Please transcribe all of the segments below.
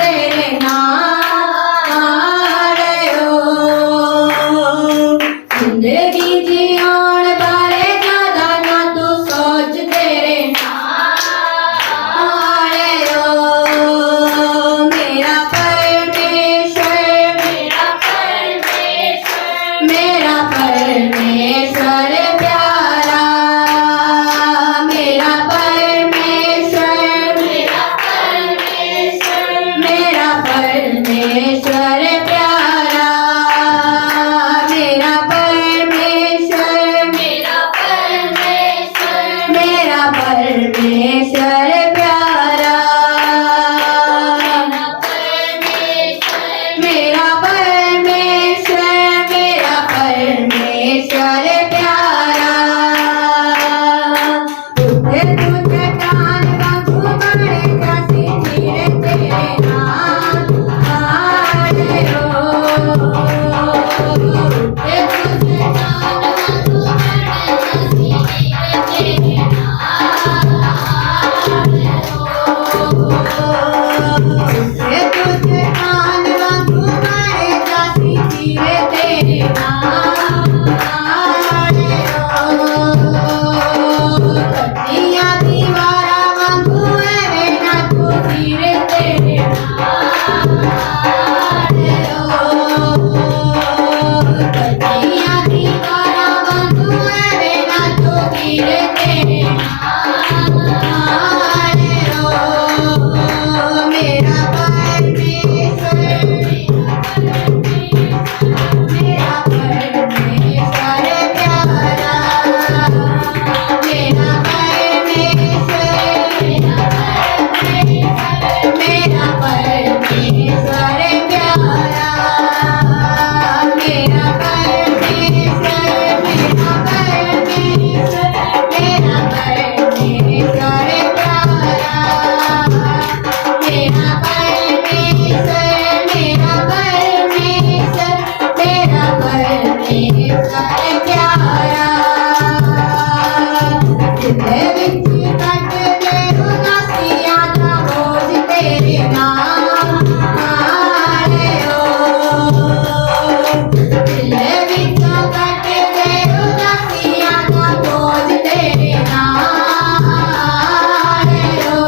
तेरे नाल ओ जिंदगी जीउण बारे ज्यादा ना तू सोच तेरे नाल ओ मेरा परमेश्वर मेरा परमेश्वर प्यारा मेरा परमेश्वर मेरा परमेश्वर प्यारा मेरा परमेश्वर मेरा परमेश्वर प्यारा मेरा परमेश्वर प्यारा तुझे तुझे कान वांगू बड़े जासी धीरे तेरे नाम आए हो तुझे तुझे कान वांगू बड़े जासी धीरे तेरे नाम आए हो तुझे कान वांगू बड़े जासी धीरे तेरे नाम आए हो कच्चिया दीवारा वांगू एवे ना तू धीरे तेरे नाम आए हो कच्चिया दीवारा वांगू एवे ना तू धीरे तेरे नाम आए हो मेरा परमेश्वर मेरा परमेश्वर प्यारा मेरा परमेश्वर मेरा परमेश्वर प्यारा मेरा परमेश्वर मेरा परमेश्वर मेरा परमेश्वर प्यारा जिंदे विच कटदे उदासियां दा बोझ तेरे नाल ओ जिंदे विच कटदे उदासियां दा बोझ तेरे नाल ओ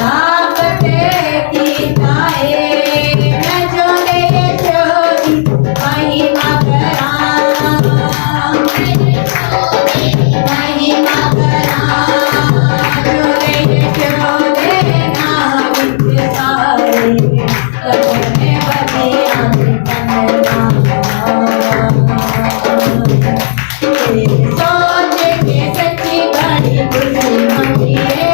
प्राप्त कीता है मैं जो दे यशोदी महिमा करां महिमा करां जो दे यशोदे नाम विच सारे कबने बदियां तन्ना सोच के सच्ची बड़ी खुशी होती है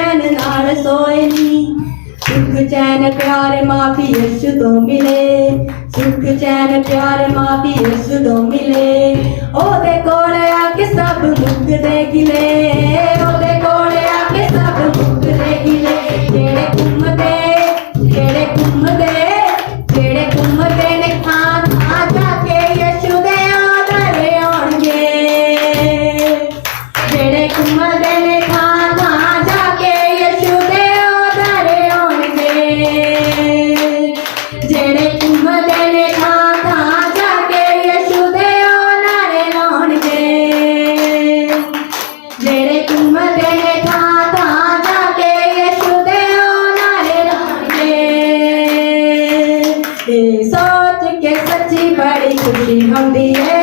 चैन नाल सोए नी। सुख चैन प्यार माफी यीशु तो मिले, सुख चैन प्यार माफी यीशु तो मिले। ओदे कोल आके सब मुकदे गिले, ओदे कोल आके सब मुकदे गिले। जेड़े घूमदे जेड़े घूमदे जेड़े घूमदे ने थां थां जाके यीशु दे आदरे आउणगे। जेड़े घूमदे ने थां थां जाके यीशु दे आदरे आउणगे। जेड़े घूमदे ने थां थां जाके यीशु दे आदरे आउणगे। जेड़े घूमदे ने थां थां जाके यीशु दे आदरे आउणगे। ये सोच के सच्ची बड़ी खुशी होंदी है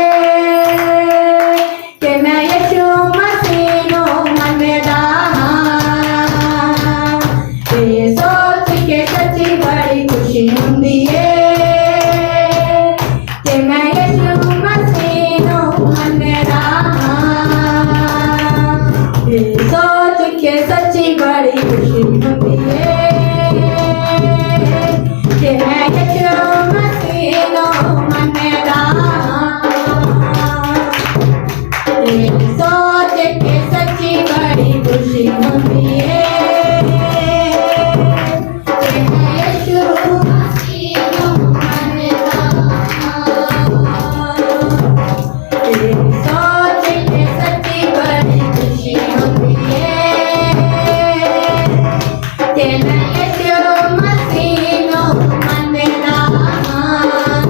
कि मैं यीशु मसीह नू मनदा हां। ये सोच के सच्ची बड़ी खुशी होंदी है कि मैं यीशु मसीह नू मनदा हां। ये सोच के सच्ची बड़ी खुशी होंदी है कि मैं यीशु मसीह नू मनदा हां। ये सोच के सच्ची बड़ी खुशी होंदी है कि मैं यीशु मसीह नू मनदा हां। ये सोच के सच्ची बड़ी खुशी होंदी है कि मैं यीशु मसीह नू मनदा हां।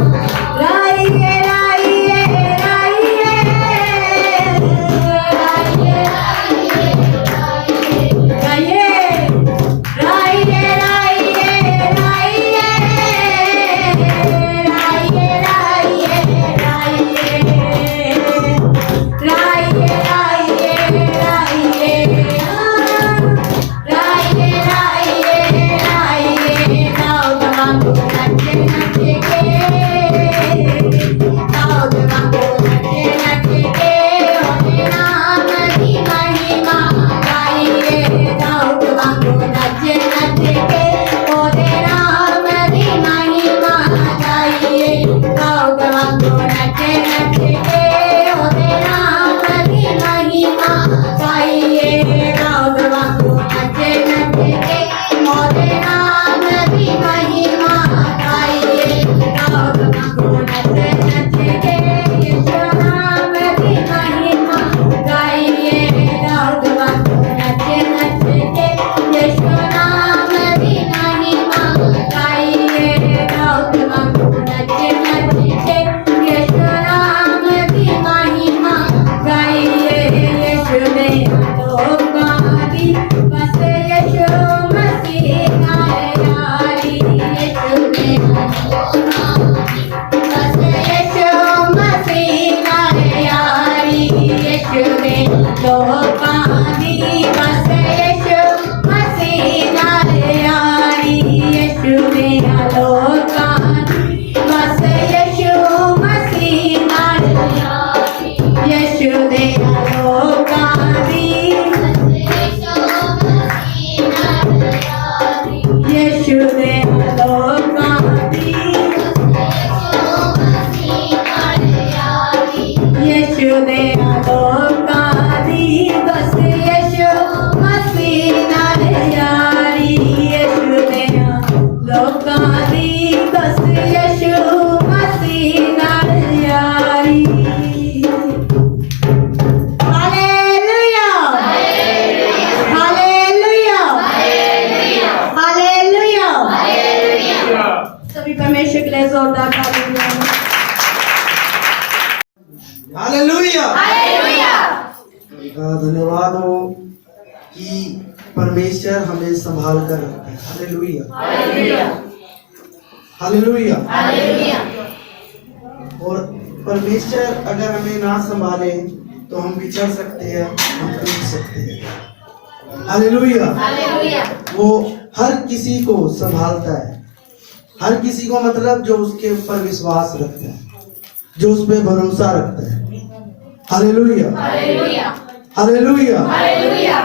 राइए राइए राइए राइए राइए राइए राइए धन्यवाद हो कि परमेश्वर हमें संभाल कर रखता है। Hallelujah hallelujah hallelujah. और परमेश्वर अगर हमें ना संभाले तो हम बिछड़ सकते हैं, हम टूट सकते हैं। हालेलुया। वो हर किसी को संभालता है, हर किसी को मतलब जो उसके ऊपर विश्वास रखता है, जो उस पर भरोसा रखता है। Hallelujah hallelujah hallelujah.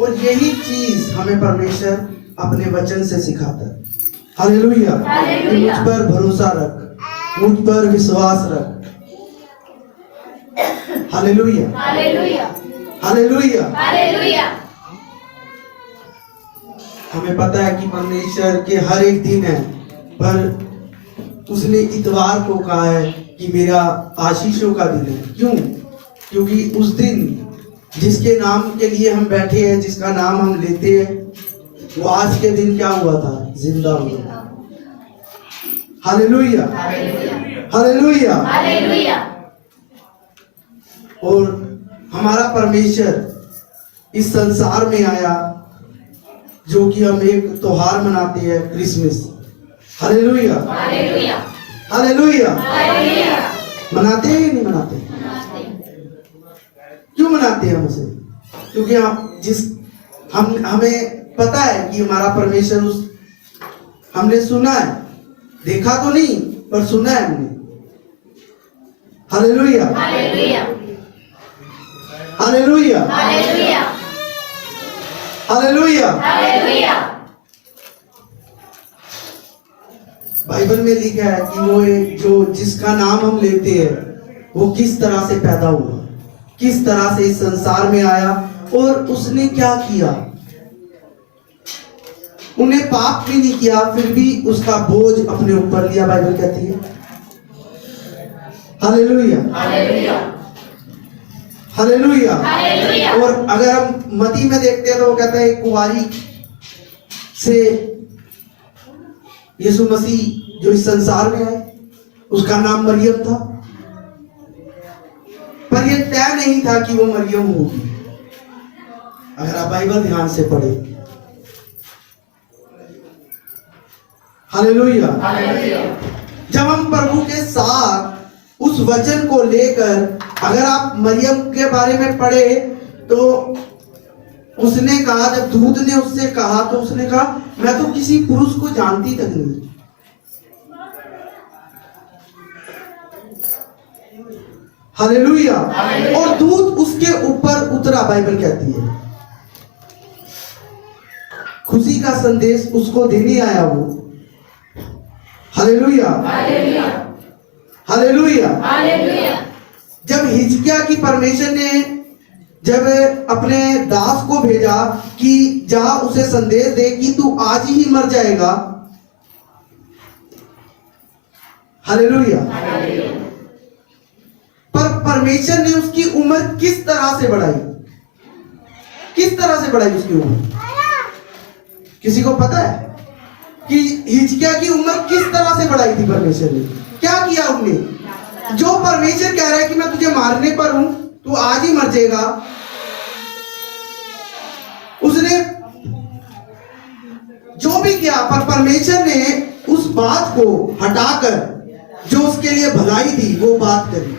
और यही चीज हमें परमेश्वर अपने वचन से सिखाता है। हालेलुया। कि मुझ पर भरोसा रख, मुझ पर विश्वास रख। Hallelujah, hallelujah, hallelujah. हालेलुया। हमें पता है कि परमेश्वर के हर एक दिन है, पर उसने इतवार को कहा है कि मेरा आशीषों का दिन है। क्यों? क्योंकि उस दिन जिसके नाम के लिए हम बैठे हैं, जिसका नाम हम लेते हैं, वो आज के दिन क्या हुआ था? जिंदा हुआ। Hallelujah, hallelujah, hallelujah. और हमारा परमेश्वर इस संसार में आया, जो कि हम एक त्योहार मनाते हैं, Christmas. Hallelujah, hallelujah, hallelujah. Hallelujah. मनाते हैं या नहीं मनाते? क्यों मनाते हैं हम उसे? क्योंकि हमें पता है कि हमारा परमेश्वर हमने सुना है, देखा तो नहीं पर सुना है हमने। Hallelujah, hallelujah, hallelujah, hallelujah, hallelujah. Hallelujah. Bible में लिखा है कि वो एक जो जिसका नाम हम लेते हैं, वो किस तरह से पैदा हुआ, किस तरह से इस संसार में आया, और उसने क्या किया। उन्हें पाप भी नहीं किया, फिर भी उसका बोझ अपने ऊपर लिया, बाइबल कहती है। Hallelujah, hallelujah, hallelujah. हालेलुया। और अगर हम मती में देखते हैं तो वो कहता है कुंवारी से यीशु मसीह जो इस संसार में आए, उसका नाम मरियम था, पर यह तय नहीं था कि वो मरियम होगी। अगर आप बाइबल ध्यान से पढ़े। हालेलुया। जब हम प्रभु के साथ उस वचन को लेकर, अगर आप मरियम के बारे में पढ़े तो उसने कहा, जब दूत ने उससे कहा तो उसने कहा, मैं तो किसी पुरुष को जानती तक नहीं। हालेलुया। और दूत उसके ऊपर उतरा, बाइबल कहती है। खुशी का संदेश उसको देने आया वो। Hallelujah, hallelujah, hallelujah. हालेलुया। जब हिजकिय्याह की परमेश्वर ने जब अपने दास को भेजा कि जा उसे संदेश दे कि तू आज ही मर जाएगा। हालेलुया। पर परमेश्वर ने उसकी उम्र किस तरह से बढ़ाई? किस तरह से बढ़ाई उसकी उम्र? किसी को पता है कि हिजकिय्याह की उम्र किस तरह से बढ़ाई थी परमेश्वर ने? क्या किया उनने? जो परमेश्वर कह रहा है कि मैं तुझे मारने पर हूं, तू आज ही मर जाएगा, उसने जो भी किया, पर परमेश्वर ने उस बात को हटाकर जो उसके लिए भलाई थी वो बात करी।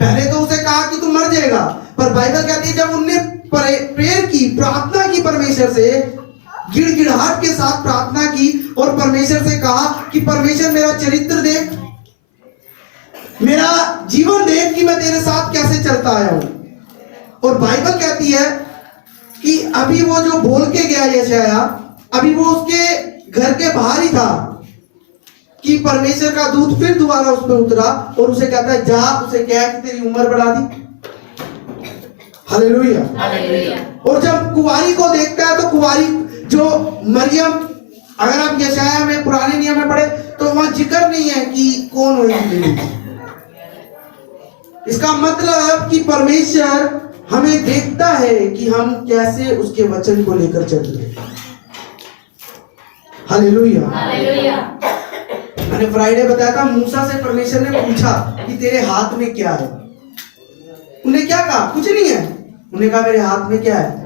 पहले तो उसे कहा कि तू मर जाएगा, पर बाइबल कहती है जब उनने प्रेयर की, प्रार्थना की, परमेश्वर से गिड़गिड़ाहट के साथ प्रार्थना की और परमेश्वर से कहा कि परमेश्वर मेरा चरित्र देख, मेरा जीवन देख कि मैं तेरे साथ कैसे चलता आया हूं। और बाइबल कहती है कि अभी वो जो बोल के गया यशायाह, अभी वो उसके घर के बाहर ही था कि परमेश्वर का दूत फिर दोबारा उस पर उतरा और उसे कहता है जा उसे कह कि तेरी उम्र बढ़ा दी। Hallelujah, hallelujah. और जब कुंवारी को देखता है तो कुंवारी जो मरियम, अगर आप यशायाह में पुराने नियम में पढ़े तो वहां जिक्र नहीं है कि कौन होगी। इसका मतलब है कि परमेश्वर हमें देखता है कि हम कैसे उसके वचन को लेकर चल रहे हैं। Hallelujah, hallelujah. मैंने फ्राइडे बताया था, मूसा से परमेश्वर ने पूछा कि तेरे हाथ में क्या है? उन्हें क्या कहा? कुछ नहीं है। उन्हें कहा मेरे हाथ में क्या है?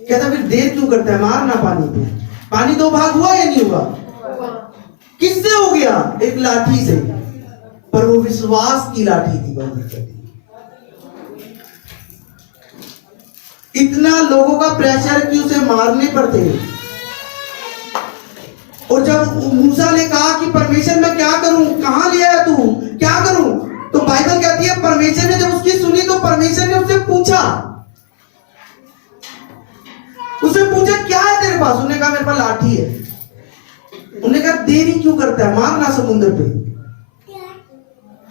कहता फिर देर क्यों करता है, मारना पानी पे। पानी दो भाग हुआ या नहीं हुआ? किससे हो गया? एक लाठी से, पर वो विश्वास की लाठी थी। इतना लोगों का प्रेशर कि उसे मारने पर थे। और जब मूसा ने कहा कि परमेश्वर मैं क्या करूं, कहां ले आया तू, क्या करूं, तो बाइबल कहती है परमेश्वर ने जब उसकी सुनी तो परमेश्वर ने उससे पूछा पास? उन्होंने कहा मेरे पास लाठी है। उन्होंने कहा देरी क्यों करता है, मारना समुद्र पे।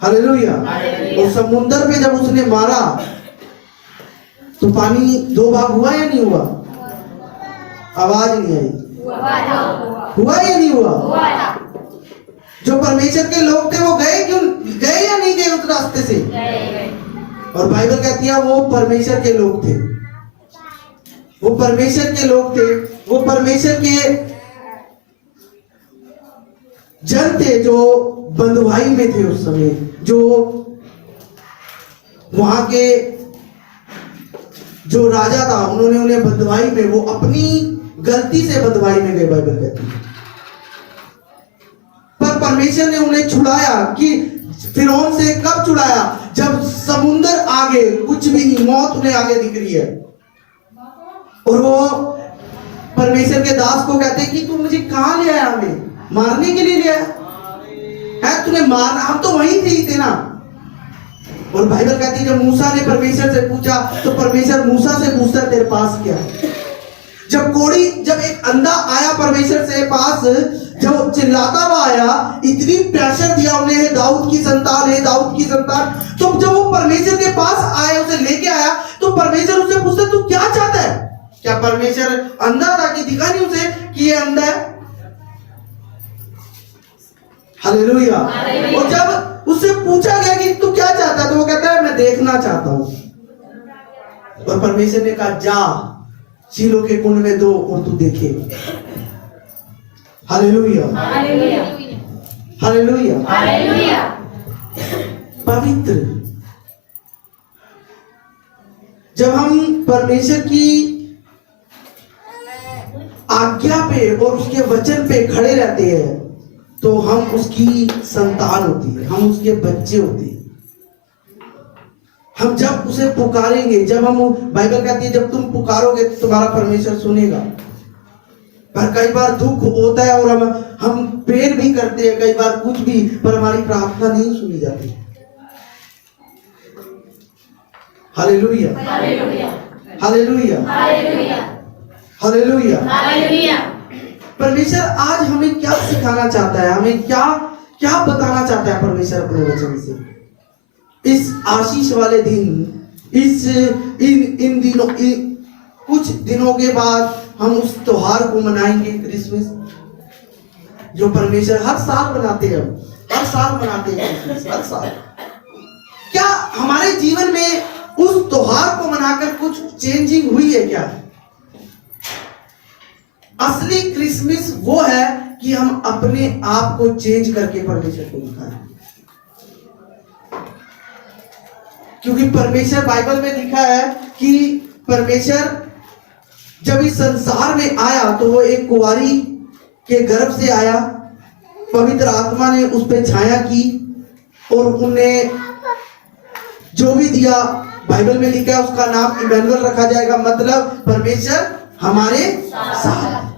हालेलुया। और समुद्र पे जब उसने मारा तो पानी 2 भाग हुआ या नहीं हुआ? आवाज नहीं आई। हुआ या नहीं हुआ? जो परमेश्वर के लोग थे वो गए क्यों, गए या नहीं गए उस रास्ते से? और बाइबल कहती है वो परमेश्वर के लोग थे, वो परमेश्वर के लोग थे, वो परमेश्वर के जन थे जो बंधुआई में थे उस समय, जो वहां के जो राजा था उन्होंने उन्हें बंधुआई में, वो अपनी गलती से बंधुआई में गए बाइबल कहती है। पर परमेश्वर ने उन्हें छुड़ाया। कि फिरौन से कब छुड़ाया? जब समुद्र आगे कुछ भी नहीं, मौत उन्हें आगे दिख रही है। और वो परमेश्वर के दास को कहते हैं कि तू मुझे कहां ले आया, हमें मारने के लिए ले आया है? तूने मारना, हम तो वहीं थे ना। और बाइबल कहती है जब मूसा ने परमेश्वर से पूछा तो परमेश्वर मूसा से पूछता तेरे पास क्या है? जब एक अंधा आया परमेश्वर से पास, जब चिल्लाता हुआ आया, इतनी प्रेशर दिया उन्हें, हे दाऊद की संतान, हे दाऊद की संतान। तो जब वो परमेश्वर के पास आया, उसे लेके आया, तो परमेश्वर उससे पूछता तू क्या चाहता है? क्या परमेश्वर अंधा था कि दिखा नहीं उसे कि ये अंधा है? हालेलुया। और जब उससे पूछा गया कि तू क्या चाहता है, तो वो कहता है मैं देखना चाहता हूं। और परमेश्वर ने कहा जा शीलो के कुंड में दो और तू देखे। Hallelujah, hallelujah, hallelujah, hallelujah. पवित्र, जब हम परमेश्वर की आज्ञा पे और उसके वचन पे खड़े रहते हैं तो हम उसकी संतान होती है, हम उसके बच्चे होते हैं। हम जब उसे पुकारेंगे, जब हम, बाइबल कहती है जब तुम पुकारोगे तो तुम्हारा परमेश्वर सुनेगा। पर कई बार दुख होता है और हम प्रेयर भी करते हैं, कई बार कुछ भी, पर हमारी प्रार्थना नहीं सुनी जाती। Hallelujah, hallelujah, hallelujah, hallelujah, hallelujah. परमेश्वर आज हमें क्या सिखाना चाहता है, हमें क्या क्या बताना चाहता है परमेश्वर अपने वचन से? इस आशीष वाले दिन, इन दिनों, कुछ दिनों के बाद हम उस त्योहार को मनाएंगे, क्रिसमस, जो परमेश्वर हर साल मनाते हैं। हर साल मनाते हैं क्रिसमस, हर साल। क्या हमारे जीवन में उस त्योहार को मनाकर कुछ चेंजिंग हुई है क्या? असली क्रिसमस वो है कि हम अपने आप को चेंज करके परमेश्वर को दिखाएं। क्योंकि परमेश्वर, बाइबल में लिखा है कि परमेश्वर जब इस संसार में आया तो वो एक कुंवारी के गर्भ से आया, पवित्र आत्मा ने उस पर छाया की और उन्हें जो भी दिया, बाइबल में लिखा है उसका नाम इमैनुअल रखा जाएगा, मतलब परमेश्वर हमारे साथ।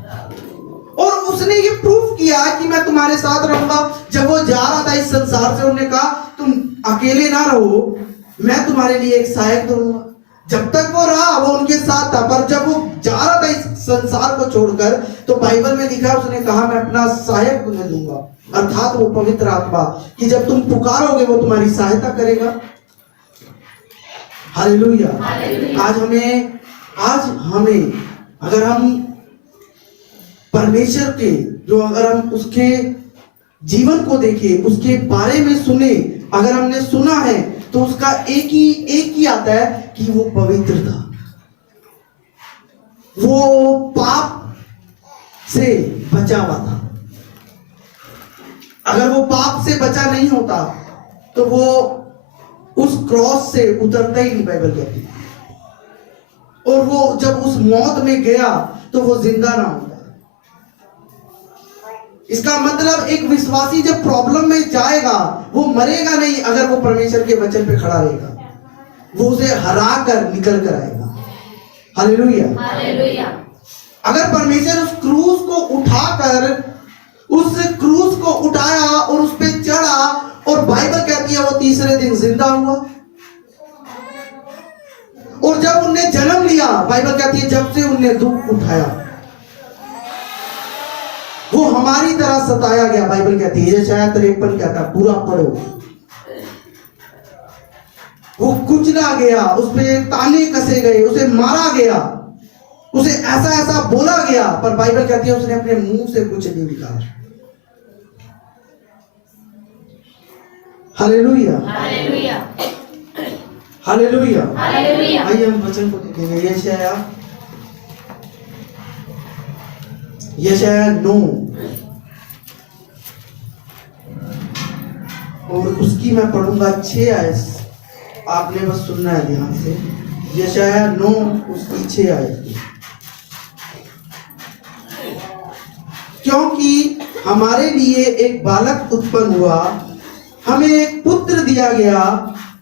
और उसने ये प्रूफ किया कि मैं तुम्हारे साथ रहूंगा। जब वो जा रहा था इस संसार से, उन्होंने कहा तुम अकेले ना रहो, मैं तुम्हारे लिए एक सहायक दूंगा। जब तक वो रहा वो उनके साथ था, पर जब वो जा रहा था इस संसार को छोड़कर, तो बाइबल में लिखा है उसने कहा मैं अपना सहायक तुम्हें दूंगा, अर्थात वो पवित्र आत्मा, कि जब तुम पुकारोगे वो तुम्हारी सहायता करेगा। हालेलुया। आज हमें अगर हम परमेश्वर के, जो अगर हम उसके जीवन को देखें, उसके बारे में सुने, अगर हमने सुना है तो उसका एक ही आता है कि वो पवित्र था, वो पाप से बचा हुआ था। अगर वो पाप से बचा नहीं होता तो वो उस क्रॉस से उतरता ही नहीं, बाइबल कहती है। और वो जब उस मौत में गया तो वो जिंदा ना होता। इसका मतलब एक विश्वासी जब प्रॉब्लम में जाएगा वो मरेगा नहीं, अगर वो परमेश्वर के वचन पे खड़ा रहेगा, वो उसे हरा कर निकल कर आएगा। Hallelujah, hallelujah. अगर परमेश्वर उस क्रूस को उठाकर, उस क्रूस को उठाया और उस पे चढ़ा, और बाइबल कहती है वो तीसरे दिन जिंदा हुआ। और जब उनने जन्म लिया, बाइबल कहती है जब से उनने दुख उठाया, हमारी तरह सताया गया। बाइबल कहती है, यशायाह 53 कहता है, पूरा पढ़ो। वो कुचला गया, उस पे ताने कसे गए, उसे मारा गया, उसे ऐसा ऐसा बोला गया, पर बाइबल कहती है उसने अपने मुंह से कुछ नहीं निकाला। Hallelujah, hallelujah, hallelujah, hallelujah. आइए हम वचन को देखेंगे। यशायाह 9 और उसकी मैं पढ़ूंगा 6 आयत। आपने बस सुनना है ध्यान से। यशायाह 9 उसकी 6 आयत। क्योंकि हमारे लिए एक बालक उत्पन्न हुआ, हमें एक पुत्र दिया गया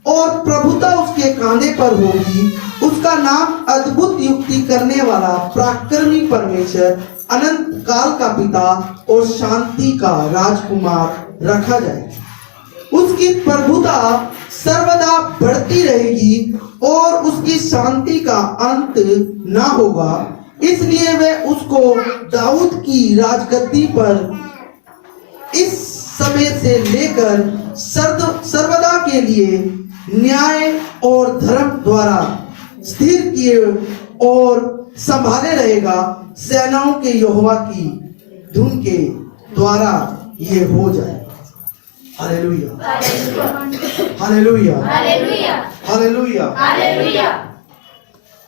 और प्रभुता उसके कांधे पर होगी। उसका नाम अद्भुत युक्ति करने वाला, पराक्रमी परमेश्वर, अनंत काल का पिता और शांति का राजकुमार रखा जाएगा। उसकी प्रभुता सर्वदा बढ़ती रहेगी और उसकी शांति का अंत ना होगा। इसलिए वे उसको दाऊद की राजगद्दी पर इस समय से लेकर सर्वदा के लिए न्याय और धर्म द्वारा स्थिर किए और संभाले रहेगा। सेनाओं के यहोवा की धुन के द्वारा ये हो जाए। Hallelujah, hallelujah, hallelujah, hallelujah. Hallelujah.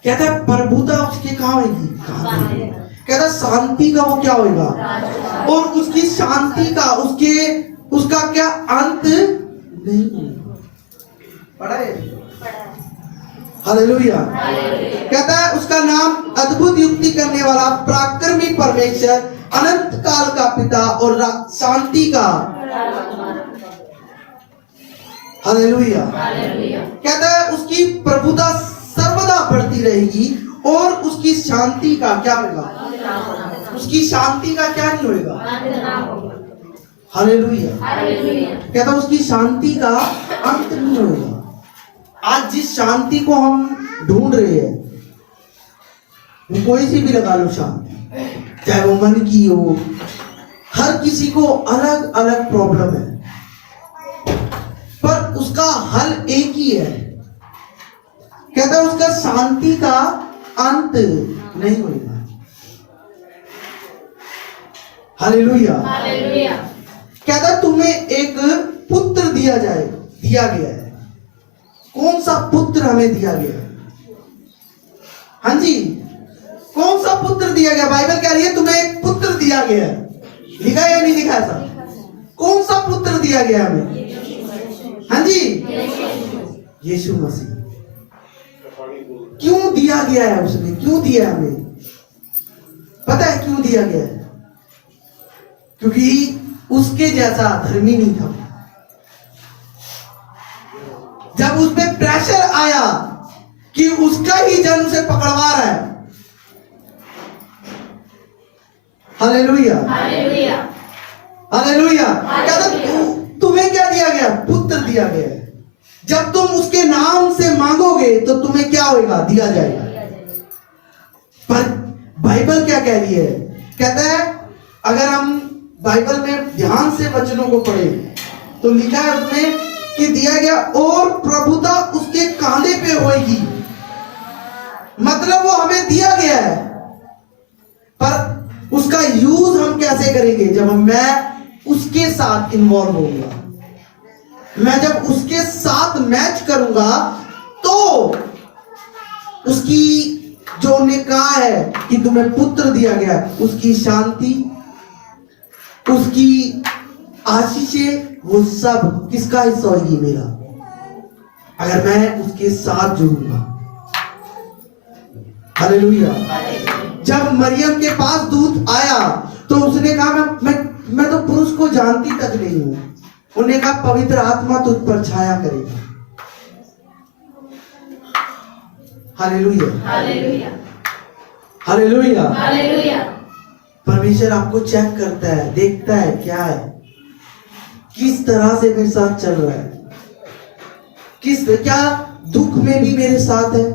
कहता है प्रभुता उसके कहाँ होगी? कांधे। कहता है शांति का वो क्या होगा? और उसकी शांति का उसका क्या अंत नहीं होगा। पढ़ा है? हालेलुया। कहता है उसका नाम अद्भुत युक्ति करने वाला, पराक्रमी परमेश्वर, अनंत काल का पिता और शांति का। हालेलुया। कहता है उसकी प्रभुता सर्वदा बढ़ती रहेगी और उसकी शांति का क्या होगा? उसकी शांति का क्या नहीं होगा? हालेलुया। कहता है उसकी शांति का अंत नहीं होगा। आज जिस शांति को हम ढूंढ रहे हैं, वो कोई सी भी लगा लो शांति, चाहे वो मन की हो, हर किसी को अलग अलग प्रॉब्लम है, पर उसका हल एक ही है। कहता है उसका शांति का अंत नहीं होगा। हालेलुया। कहता है तुम्हें एक पुत्र दिया गया है। कौन सा पुत्र हमें दिया गया? हाँ जी, कौन सा पुत्र दिया गया? बाइबल कह रही है तुम्हें एक पुत्र दिया गया है। लिखा है या नहीं लिखा ऐसा? कौन सा पुत्र दिया गया हमें? हाँ जी, यीशु मसीह। क्यों दिया गया है उसने? क्यों दिया हमें? पता है क्यों दिया गया है? क्योंकि उसके जैसा धर्मी नहीं था। जब उस पे प्रेशर आया कि उसका ही जन्म से पकड़वा रहा है। Hallelujah, hallelujah. कहता तुम्हें क्या दिया गया? पुत्र दिया गया है। जब तुम उसके नाम से मांगोगे तो तुम्हें क्या होगा? दिया जाएगा। पर बाइबल क्या कह रही है? कहता है अगर हम बाइबल में ध्यान से वचनों को पढ़ें तो लिखा है उसमें कि दिया गया और प्रभुता उसके कांधे पे होगी। मतलब वो हमें दिया गया है, पर उसका यूज हम कैसे करेंगे? जब मैं उसके साथ इन्वॉल्व होऊंगा, मैं जब उसके साथ मैच करूंगा तो उसकी जो उन्होंने कहा है कि तुम्हें पुत्र दिया गया, उसकी शांति, उसकी आशीषें, वो सब किसका हिस्सा होगी? मेरा। अगर मैं उसके साथ जुड़ूंगा। हालेलुया। जब मरियम के पास दूत आया तो उसने कहा मैं तो पुरुष को जानती तक नहीं हूं। उन्होंने कहा पवित्र आत्मा तुझ पर छाया करेगा। Hallelujah, hallelujah, hallelujah. परमेश्वर आपको चेक करता है, देखता है क्या है, किस तरह से मेरे साथ चल रहा है, क्या दुख में भी मेरे साथ है,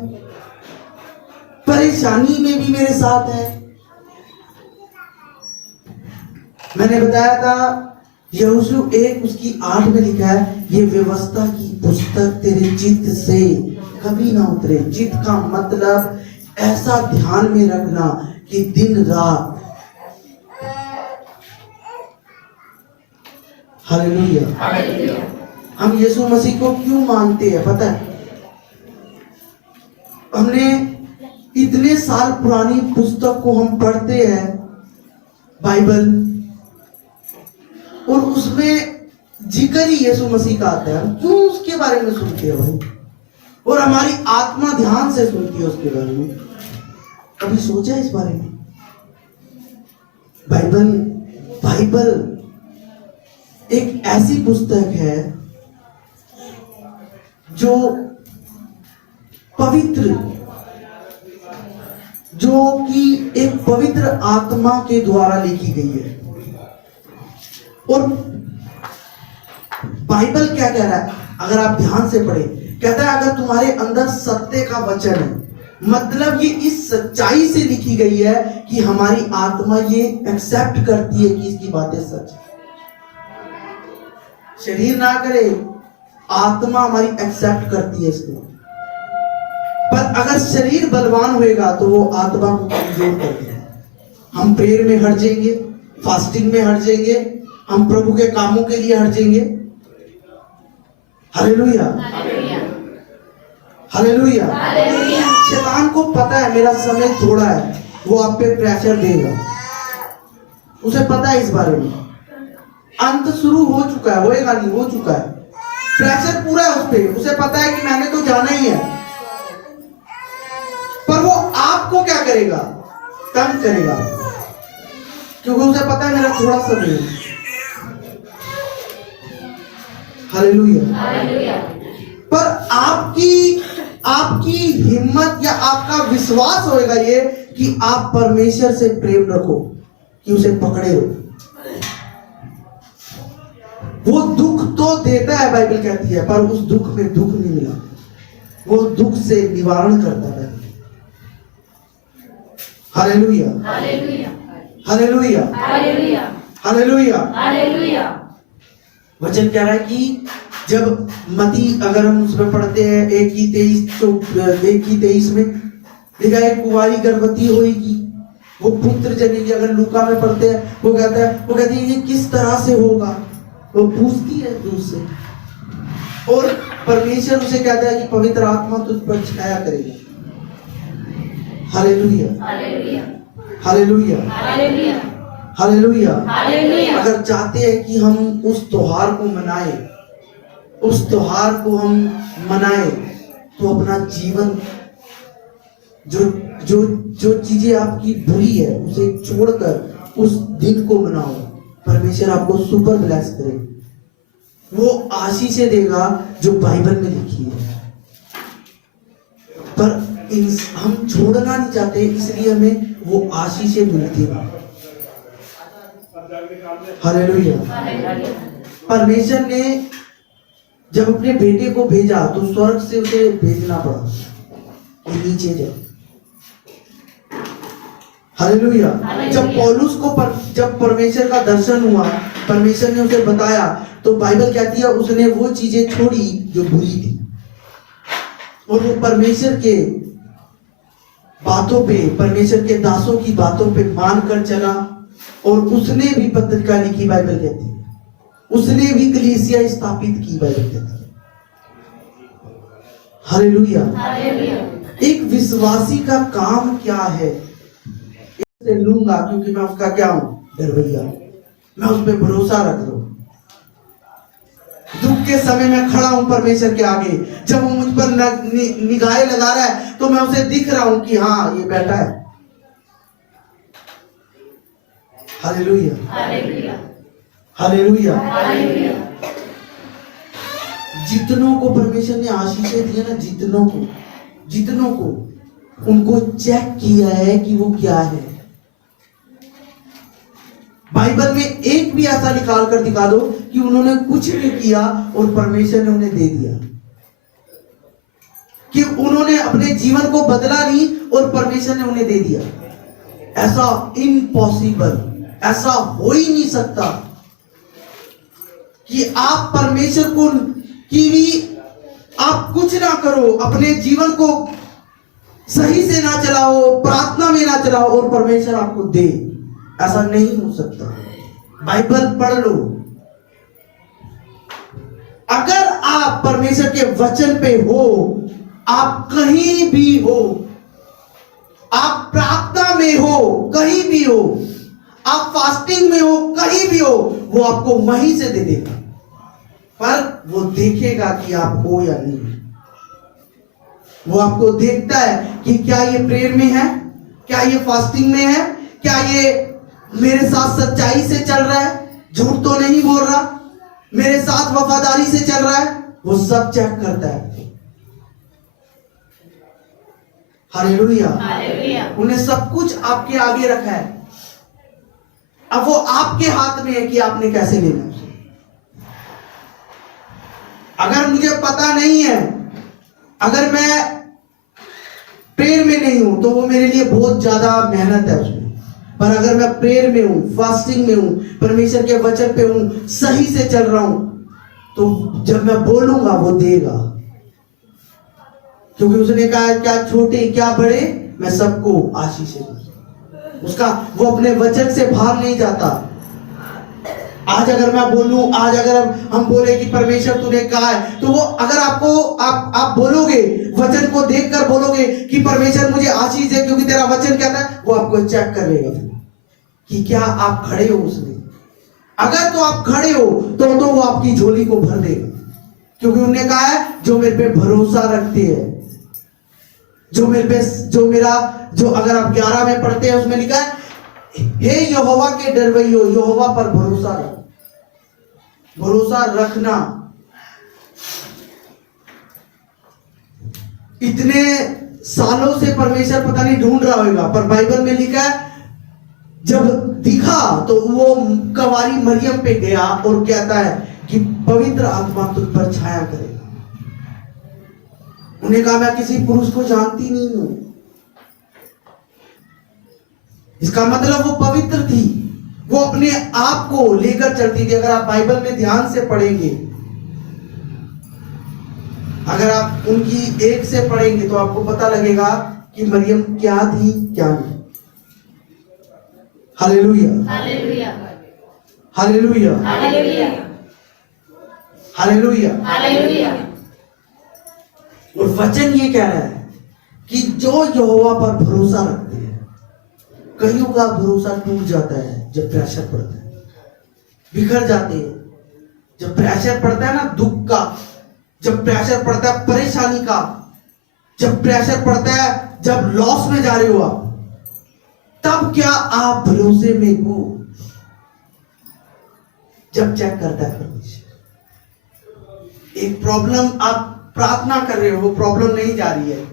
परेशानी में भी मेरे साथ है। मैंने बताया था यहोशू 1 उसकी 8 में लिखा है, ये व्यवस्था की पुस्तक तेरे चित्त से कभी ना उतरे। चित्त का मतलब ऐसा ध्यान में रखना कि दिन रात। हालेलुया। हम यीशु मसीह को क्यों मानते हैं पता है? हमने इतने साल पुरानी पुस्तक को हम पढ़ते हैं, बाइबल, और उसमें जिक्र ही यीशु मसीह का आता है। क्यों उसके बारे में सुनते हैं भाई? और हमारी आत्मा ध्यान से सुनती है उसके बारे में। कभी सोचा इस बारे में? बाइबल एक ऐसी पुस्तक है जो पवित्र, जो कि एक पवित्र आत्मा के द्वारा लिखी गई है। और बाइबल क्या कह रहा है अगर आप ध्यान से पढ़े? कहता है अगर तुम्हारे अंदर सत्य का वचन है, मतलब ये इस सच्चाई से लिखी गई है कि हमारी आत्मा ये एक्सेप्ट करती है कि इसकी बातें सच है। शरीर ना करे, आत्मा हमारी एक्सेप्ट करती है इसको। पर अगर शरीर बलवान होएगा तो वो आत्मा को कमजोर कर देगा। हम प्रेयर में हट जाएंगे, फास्टिंग में हट जाएंगे, हम प्रभु के कामों के लिए हट जाएंगे। Hallelujah, hallelujah. शैतान को पता है मेरा समय थोड़ा है, वो आप पे प्रेशर देगा। उसे पता है इस बारे में। अंत शुरू हो चुका है, होएगा नहीं, हो चुका है। प्रेशर पूरा है उस पे। उसे पता है कि मैंने तो जाना ही है, पर वो आपको क्या करेगा? तंग करेगा, क्योंकि उसे पता है मेरा थोड़ा समय है। हालेलुया। पर आपकी हिम्मत या आपका विश्वास होएगा ये कि आप परमेश्वर से प्रेम रखो, कि उसे पकड़े हो। वो दुख तो देता है, बाइबल कहती है, पर उस दुख में दुख नहीं मिला। वो दुख से निवारण करता है। Hallelujah, hallelujah, hallelujah. वचन कह रहा है कि जब मती, अगर हम उसमें पढ़ते हैं 1:23 में लिखा है कुंवारी गर्भवती होगी, वो पुत्र जनेगी। अगर लूका में पढ़ते हैं वो कहती है ये किस तरह से होगा? वो पूछती है दूर से, और परमेश्वर उसे कहता है कि पवित्र आत्मा तुझ पर छाया करेगा। Hallelujah, hallelujah, hallelujah. अगर चाहते हैं कि हम उस त्योहार को मनाएं, तो अपना जीवन, जो चीजें आपकी बुरी है उसे छोड़कर उस दिन को मनाओ। परमेश्वर आपको सुपर ब्लेस करेगा। वो आशीषें देगा जो बाइबल में लिखी है। पर हम छोड़ना नहीं चाहते, इसलिए हमें वो आशीषें मिलती है। हालेलुया। परमेश्वर ने जब अपने बेटे को भेजा तो स्वर्ग से उसे भेजना पड़ा नीचे जा। हालेलुया। जब पौलुस को जब परमेश्वर का दर्शन हुआ, परमेश्वर ने उसे बताया, तो बाइबल कहती है उसने वो चीजें छोड़ी जो बुरी थी, और वो परमेश्वर के बातों पे, परमेश्वर के दासों की बातों पे मानकर चला। और उसने भी पत्रिका लिखी, बाइबल कहती है, उसने भी कलीसिया स्थापित की, बाइबल कहती है। हालेलुया। एक विश्वासी का काम क्या है? इसे लूंगा क्योंकि मैं उसका क्या हूं? दरवैया। मैं उस पर भरोसा रख रहा हूं। दुख के समय में खड़ा हूं परमेश्वर के आगे। जब वो मुझ पर निगाहें लगा रहा है तो मैं उसे दिख रहा हूं कि हाँ ये बैठा है। Hallelujah, hallelujah. जितनों को परमेश्वर ने आशीषें दी है ना, जितनों को उनको चेक किया है कि वो क्या है। बाइबल में एक भी ऐसा निकाल कर दिखा दो कि उन्होंने कुछ नहीं किया और परमेश्वर ने उन्हें दे दिया, कि उन्होंने अपने जीवन को बदला नहीं और परमेश्वर ने उन्हें दे दिया। ऐसा इम्पॉसिबल। ऐसा हो ही नहीं सकता कि आप परमेश्वर को की भी आप कुछ ना करो, अपने जीवन को सही से ना चलाओ, प्रार्थना में ना चलाओ और परमेश्वर आपको दे। ऐसा नहीं हो सकता। बाइबल पढ़ लो। अगर आप परमेश्वर के वचन पे हो, आप कहीं भी हो, आप प्रार्थना में हो, कहीं भी हो, आप फास्टिंग में हो, कहीं भी हो, वो आपको वहीं से दे देगा। पर वो देखेगा कि आप हो या नहीं। वो आपको देखता है कि क्या ये प्रेयर में है, क्या ये फास्टिंग में है, क्या ये मेरे साथ सच्चाई से चल रहा है, झूठ तो नहीं बोल रहा, मेरे साथ वफादारी से चल रहा है। वो सब चेक करता है। हालेलुया। उन्हें सब कुछ आपके आगे रखा है। अब वो आपके हाथ में है कि आपने कैसे लेना है। अगर मुझे पता नहीं है, अगर मैं प्रेयर में नहीं हूं, तो वो मेरे लिए बहुत ज्यादा मेहनत है उसमें। पर अगर मैं प्रेयर में हूं, फास्टिंग में हूं, परमेश्वर के वचन पे हूं, सही से चल रहा हूं, तो जब मैं बोलूंगा वो देगा। क्योंकि उसने कहा क्या छोटे क्या बड़े, मैं सबको आशीष दूंगा। उसका वो अपने वचन से बाहर नहीं जाता। आज अगर मैं बोलूं, आज अगर हम बोले कि परमेश्वर तूने कहा है, तो वो अगर आपको आप बोलोगे, वचन को देखकर बोलोगे कि परमेश्वर मुझे आशीष दे क्योंकि तेरा वचन कहता है, वो आपको चेक कर लेगा कि क्या आप खड़े हो उसमें। अगर तो आप खड़े हो तो वो आपकी झोली को भर देगा। क्योंकि उन्होंने कहा है जो मेरे पे भरोसा रखते हैं, जो अगर आप 11 में पढ़ते हैं, उसमें लिखा है हे यहोवा के डरवैयो, यहोवा पर भरोसा रखना। इतने सालों से परमेश्वर पता नहीं ढूंढ रहा होगा, पर बाइबल में लिखा है जब दिखा तो वो कवारी मरियम पे गया और कहता है कि पवित्र आत्मा तुझ पर छाया करेगा। उन्हें कहा मैं किसी पुरुष को जानती नहीं हूं। इसका मतलब वो पवित्र थी, वो अपने आप को लेकर चलती थी। अगर आप बाइबल में ध्यान से पढ़ेंगे, अगर आप उनकी एक से पढ़ेंगे, तो आपको पता लगेगा कि मरियम क्या थी क्या नहीं। Hallelujah, hallelujah, hallelujah, hallelujah, hallelujah, hallelujah. और वचन ये कह रहा है कि जो यहोवा पर भरोसा रखते हैं, कईयों का भरोसा टूट जाता है जब प्रेशर पड़ता है, बिखर जाते हैं। जब प्रेशर पड़ता है ना दुख का, जब प्रेशर पड़ता है परेशानी का, जब प्रेशर पड़ता है, जब लॉस में जा रहे हो आप, तब क्या आप भरोसे में हो? जब चेक करता है परमेश्वर। एक प्रॉब्लम आप प्रार्थना कर रहे हो, वो प्रॉब्लम नहीं जा रही है,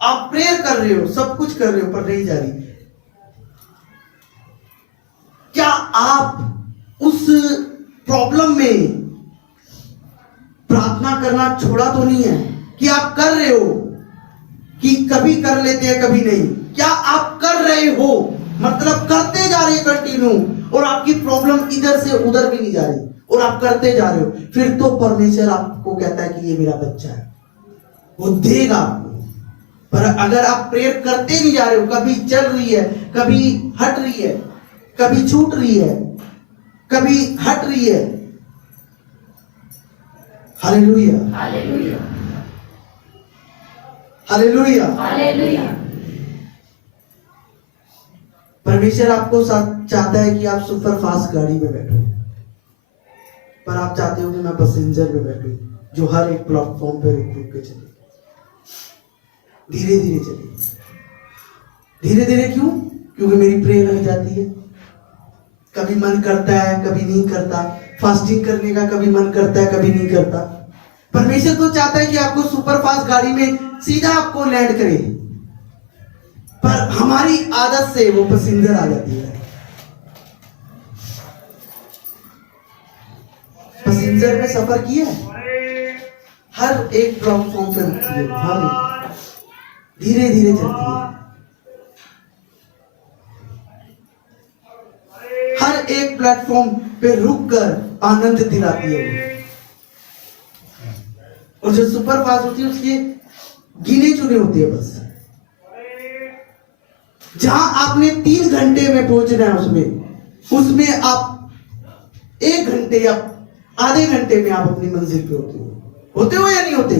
आप प्रेयर कर रहे हो, सब कुछ कर रहे हो, पर नहीं जा रही। क्या आप उस प्रॉब्लम में प्रार्थना करना छोड़ा तो नहीं है? कि आप कर रहे हो, कि कभी कर लेते हैं कभी नहीं। क्या आप कर रहे हो, मतलब करते जा रहे हैं कंटिन्यू, और आपकी प्रॉब्लम इधर से उधर भी नहीं जा रही, और आप करते जा रहे हो, फिर तो परमेश्वर आपको कहता है कि ये मेरा बच्चा है, वो देगा आपको। पर अगर आप प्रेयर करते नहीं जा रहे हो, कभी चल रही है, कभी हट रही है, कभी छूट रही है, कभी हट रही है। Hallelujah, hallelujah, hallelujah, hallelujah. परमेश्वर आपको चाहता है कि आप सुपर फास्ट गाड़ी में बैठो, पर आप चाहते हो कि मैं पैसेंजर में बैठूं, जो हर एक प्लेटफॉर्म पे रुक रुक के चले, धीरे धीरे चले। धीरे धीरे क्यों? क्योंकि मेरी प्रेयर रह जाती है। कभी मन करता है, कभी नहीं करता। फास्टिंग करने का कभी मन करता है, कभी नहीं करता। परमेश्वर तो चाहता है कि आपको सुपर फास्ट गाड़ी में सीधा आपको लैंड करे, पर हमारी आदत से वो पैसेंजर आ जाती है। पैसेंजर में सफर किया, हर एक प्लेटफॉर्म पे रुकती है, हर धीरे धीरे चलती है। एक प्लेटफॉर्म पे रुक कर आनंद दिलाती है वो। और जो सुपर फास्ट होती है उसके गिने चुने होते हैं बस। जहां आपने 3 घंटे में पहुंचना है उसमें आप 1 घंटे या आधे घंटे में आप अपनी मंजिल पे होते हो या नहीं होते?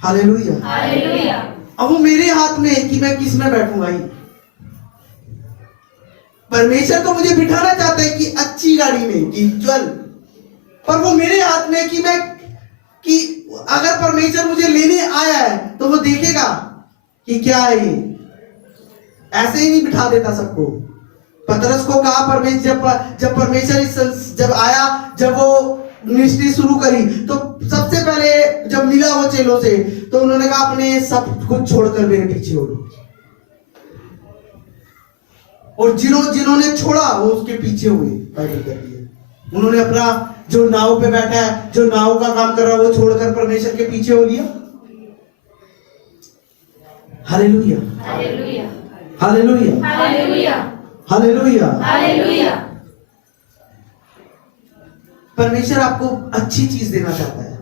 हालेलुया। हालेलुया। अब वो मेरे हाथ में है कि मैं किस में बैठूं भाई। परमेश्वर तो मुझे बिठाना चाहता है कि अच्छी गाड़ी में कि चल, पर वो मेरे हाथ में है कि अगर परमेश्वर मुझे लेने आया है तो वो देखेगा कि क्या है ये। ऐसे ही नहीं बिठा देता सबको। पतरस को कहा परमेश्वर जब परमेश्वर जब आया, जब वो मिनिस्ट्री शुरू करी तो सबसे पहले जब मिला वो चेलों से तो उन्होंने कहा अपने सब कुछ छोड़कर मेरे पीछे हो। और जिन्होंने छोड़ा वो उसके पीछे हुए। बाइबल कहती है उन्होंने अपना जो नाव पे बैठा है, जो नाव का काम कर रहा है, वो छोड़कर परमेश्वर के पीछे हो लिया। Hallelujah. Hallelujah. Hallelujah. Hallelujah. Hallelujah. Hallelujah. परमेश्वर आपको अच्छी चीज देना चाहता है।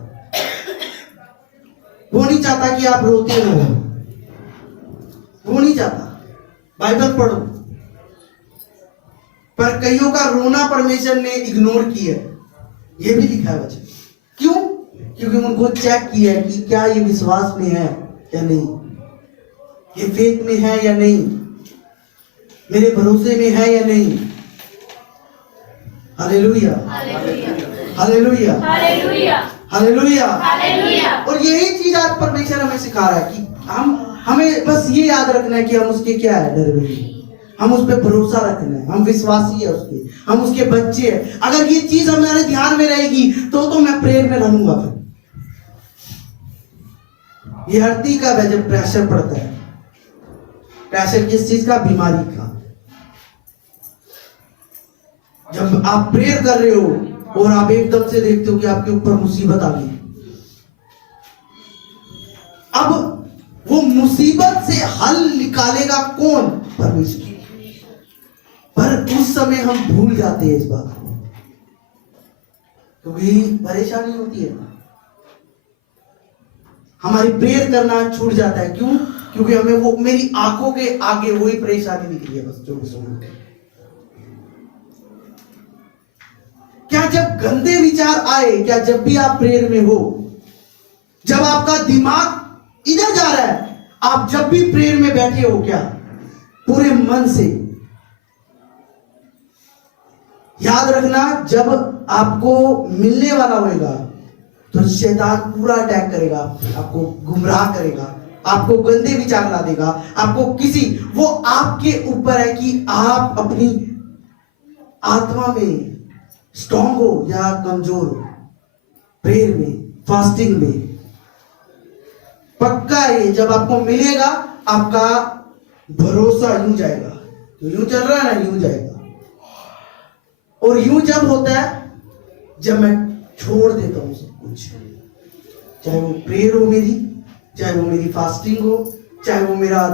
वो नहीं चाहता कि आप रोते रहो, वो नहीं चाहता। बाइबल पढ़ो। पर कईयों का रोना परमेश्वर ने इग्नोर किया, ये भी लिखा है वचन। क्यों? क्योंकि उनको चेक किया है कि क्या ये विश्वास में है या नहीं, ये फेथ में है या नहीं, मेरे भरोसे में है या नहीं। Hallelujah. Hallelujah. Hallelujah. Hallelujah. Hallelujah. Hallelujah. और यही चीज आज परमेश्वर हमें सिखा रहा है कि हमें बस ये याद रखना है कि हम उसके क्या है, डर में हम उस पर भरोसा रखना है, हम विश्वासी है उसके, हम उसके बच्चे हैं। अगर ये चीज हमारे ध्यान में रहेगी तो मैं प्रेयर में रहूंगा। फिर ये हर कब है जब प्रेशर पड़ता है। प्रेशर किस चीज का? बीमारी का। जब आप प्रेयर कर रहे हो और आप एकदम से देखते हो कि आपके ऊपर मुसीबत आ गई, अब वो मुसीबत से हल निकालेगा कौन? परमेश्वर। पर उस समय हम भूल जाते हैं इस बात को, क्योंकि परेशानी होती है, हमारी प्रेयर करना छूट जाता है। क्यों? क्योंकि हमें वो मेरी आंखों के आगे वही परेशानी दिख रही है बस 24 घंटे। क्या जब गंदे विचार आए, क्या जब भी आप प्रेयर में हो, जब आपका दिमाग इधर जा रहा है, आप जब भी प्रेयर में बैठे हो, क्या पूरे मन से याद रखना, जब आपको मिलने वाला होगा तो शैतान पूरा अटैक करेगा, आपको गुमराह करेगा, आपको गंदे विचार ला देगा, आपको वो आपके ऊपर है कि आप अपनी आत्मा में स्ट्रॉन्ग हो या कमजोर हो। प्रेयर में, फास्टिंग में पक्का है, जब आपको मिलेगा आपका भरोसा यूं जाएगा, तो यूं चल रहा है ना, यूं जाएगा। और यूं जब होता है जब मैं छोड़ देता हूं सब कुछ, चाहे वो प्रेयर हो मेरी, चाहे वो मेरी फास्टिंग हो, चाहे वो मेरा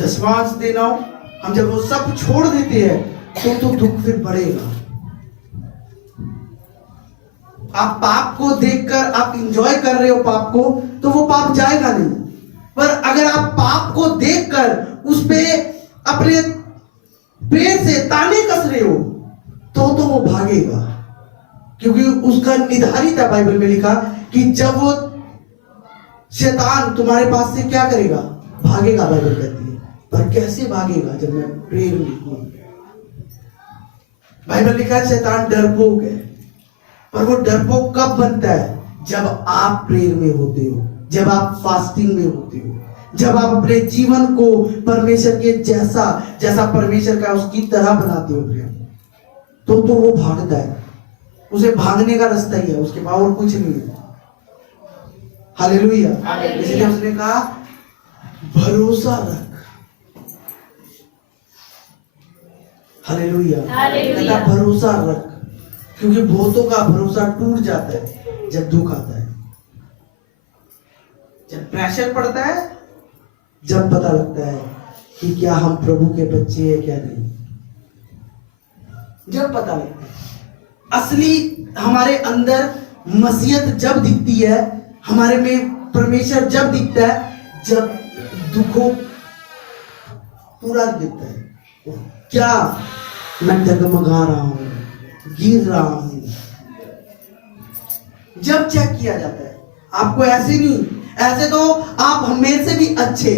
दशमांश देना हो, हम जब वो सब छोड़ देते हैं तो दुख फिर बढ़ेगा। आप पाप को देखकर आप इंजॉय कर रहे हो पाप को, तो वो पाप जाएगा नहीं। पर अगर आप पाप को देखकर उस पे अपने पैर से ताने कस रहे हो तो वो भागेगा, क्योंकि उसका निर्धारित है, बाइबल में लिखा कि जब वो शैतान तुम्हारे पास से क्या करेगा? भागेगा। बाइबल कहती है, पर कैसे भागेगा? जब मैं प्रेयर में हूं। बाइबल लिखा है शैतान डरपोक है, पर वो डरपोक कब बनता है? जब आप प्रेयर में होते हो, जब आप फास्टिंग में होते हो, जब आप अपने जीवन को परमेश्वर के जैसा परमेश्वर का उसकी तरह बनाते हो, तो वो भागता है। उसे भागने का रास्ता ही है, उसके पास और कुछ नहीं है। हालेलुया। इसलिए उसने कहा भरोसा रख। हालेलुया। कहता भरोसा रख, क्योंकि बहुतों का भरोसा टूट जाता है जब दुख आता है, जब प्रेशर पड़ता है, जब पता लगता है कि क्या हम प्रभु के बच्चे हैं क्या नहीं। जब पता लगता है असली हमारे अंदर मसीहत जब दिखती है, हमारे में परमेश्वर जब दिखता है, जब दुखों पूरा दिखता है। क्या मैं डगमगा रहा हूं, गिर रहा हूं, जब चेक किया जाता है। आपको ऐसे नहीं, ऐसे तो आप हमें से भी अच्छे,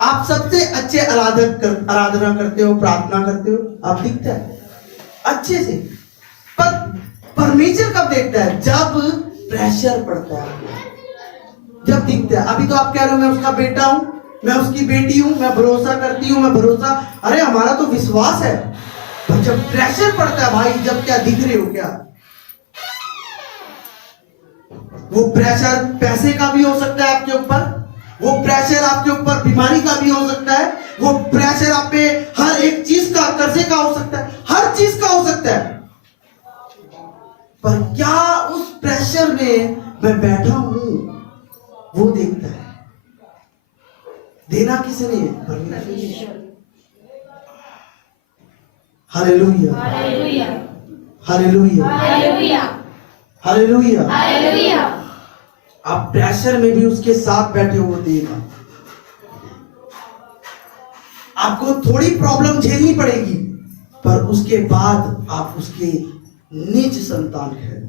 आप सबसे अच्छे आराधना करते हो, प्रार्थना करते हो, आप दिखता है अच्छे से। पर परमेश्वर कब देखता है? जब प्रेशर पड़ता है, जब दिखता है। अभी तो आप कह रहे हो मैं उसका बेटा हूं, मैं उसकी बेटी हूं, मैं भरोसा करती हूं, मैं भरोसा, अरे हमारा तो विश्वास है। पर जब प्रेशर पड़ता है भाई, जब क्या दिख रहे हो क्या? वो प्रेशर पैसे का भी हो सकता है आपके ऊपर, वो प्रेशर आपके ऊपर बीमारी का भी हो सकता है, वो प्रेशर आप पे हर एक चीज का, कर्जे का हो सकता है, हर चीज का हो सकता है। पर क्या उस प्रेशर में मैं बैठा हूं, वो देखता है। देना किसने है? परमेश्वर। Hallelujah, hallelujah, hallelujah, hallelujah, hallelujah. Hallelujah. आप प्रेशर में भी उसके साथ बैठे हो, देगा। आपको थोड़ी प्रॉब्लम झेलनी पड़ेगी, पर उसके बाद आप उसके निज संतान है।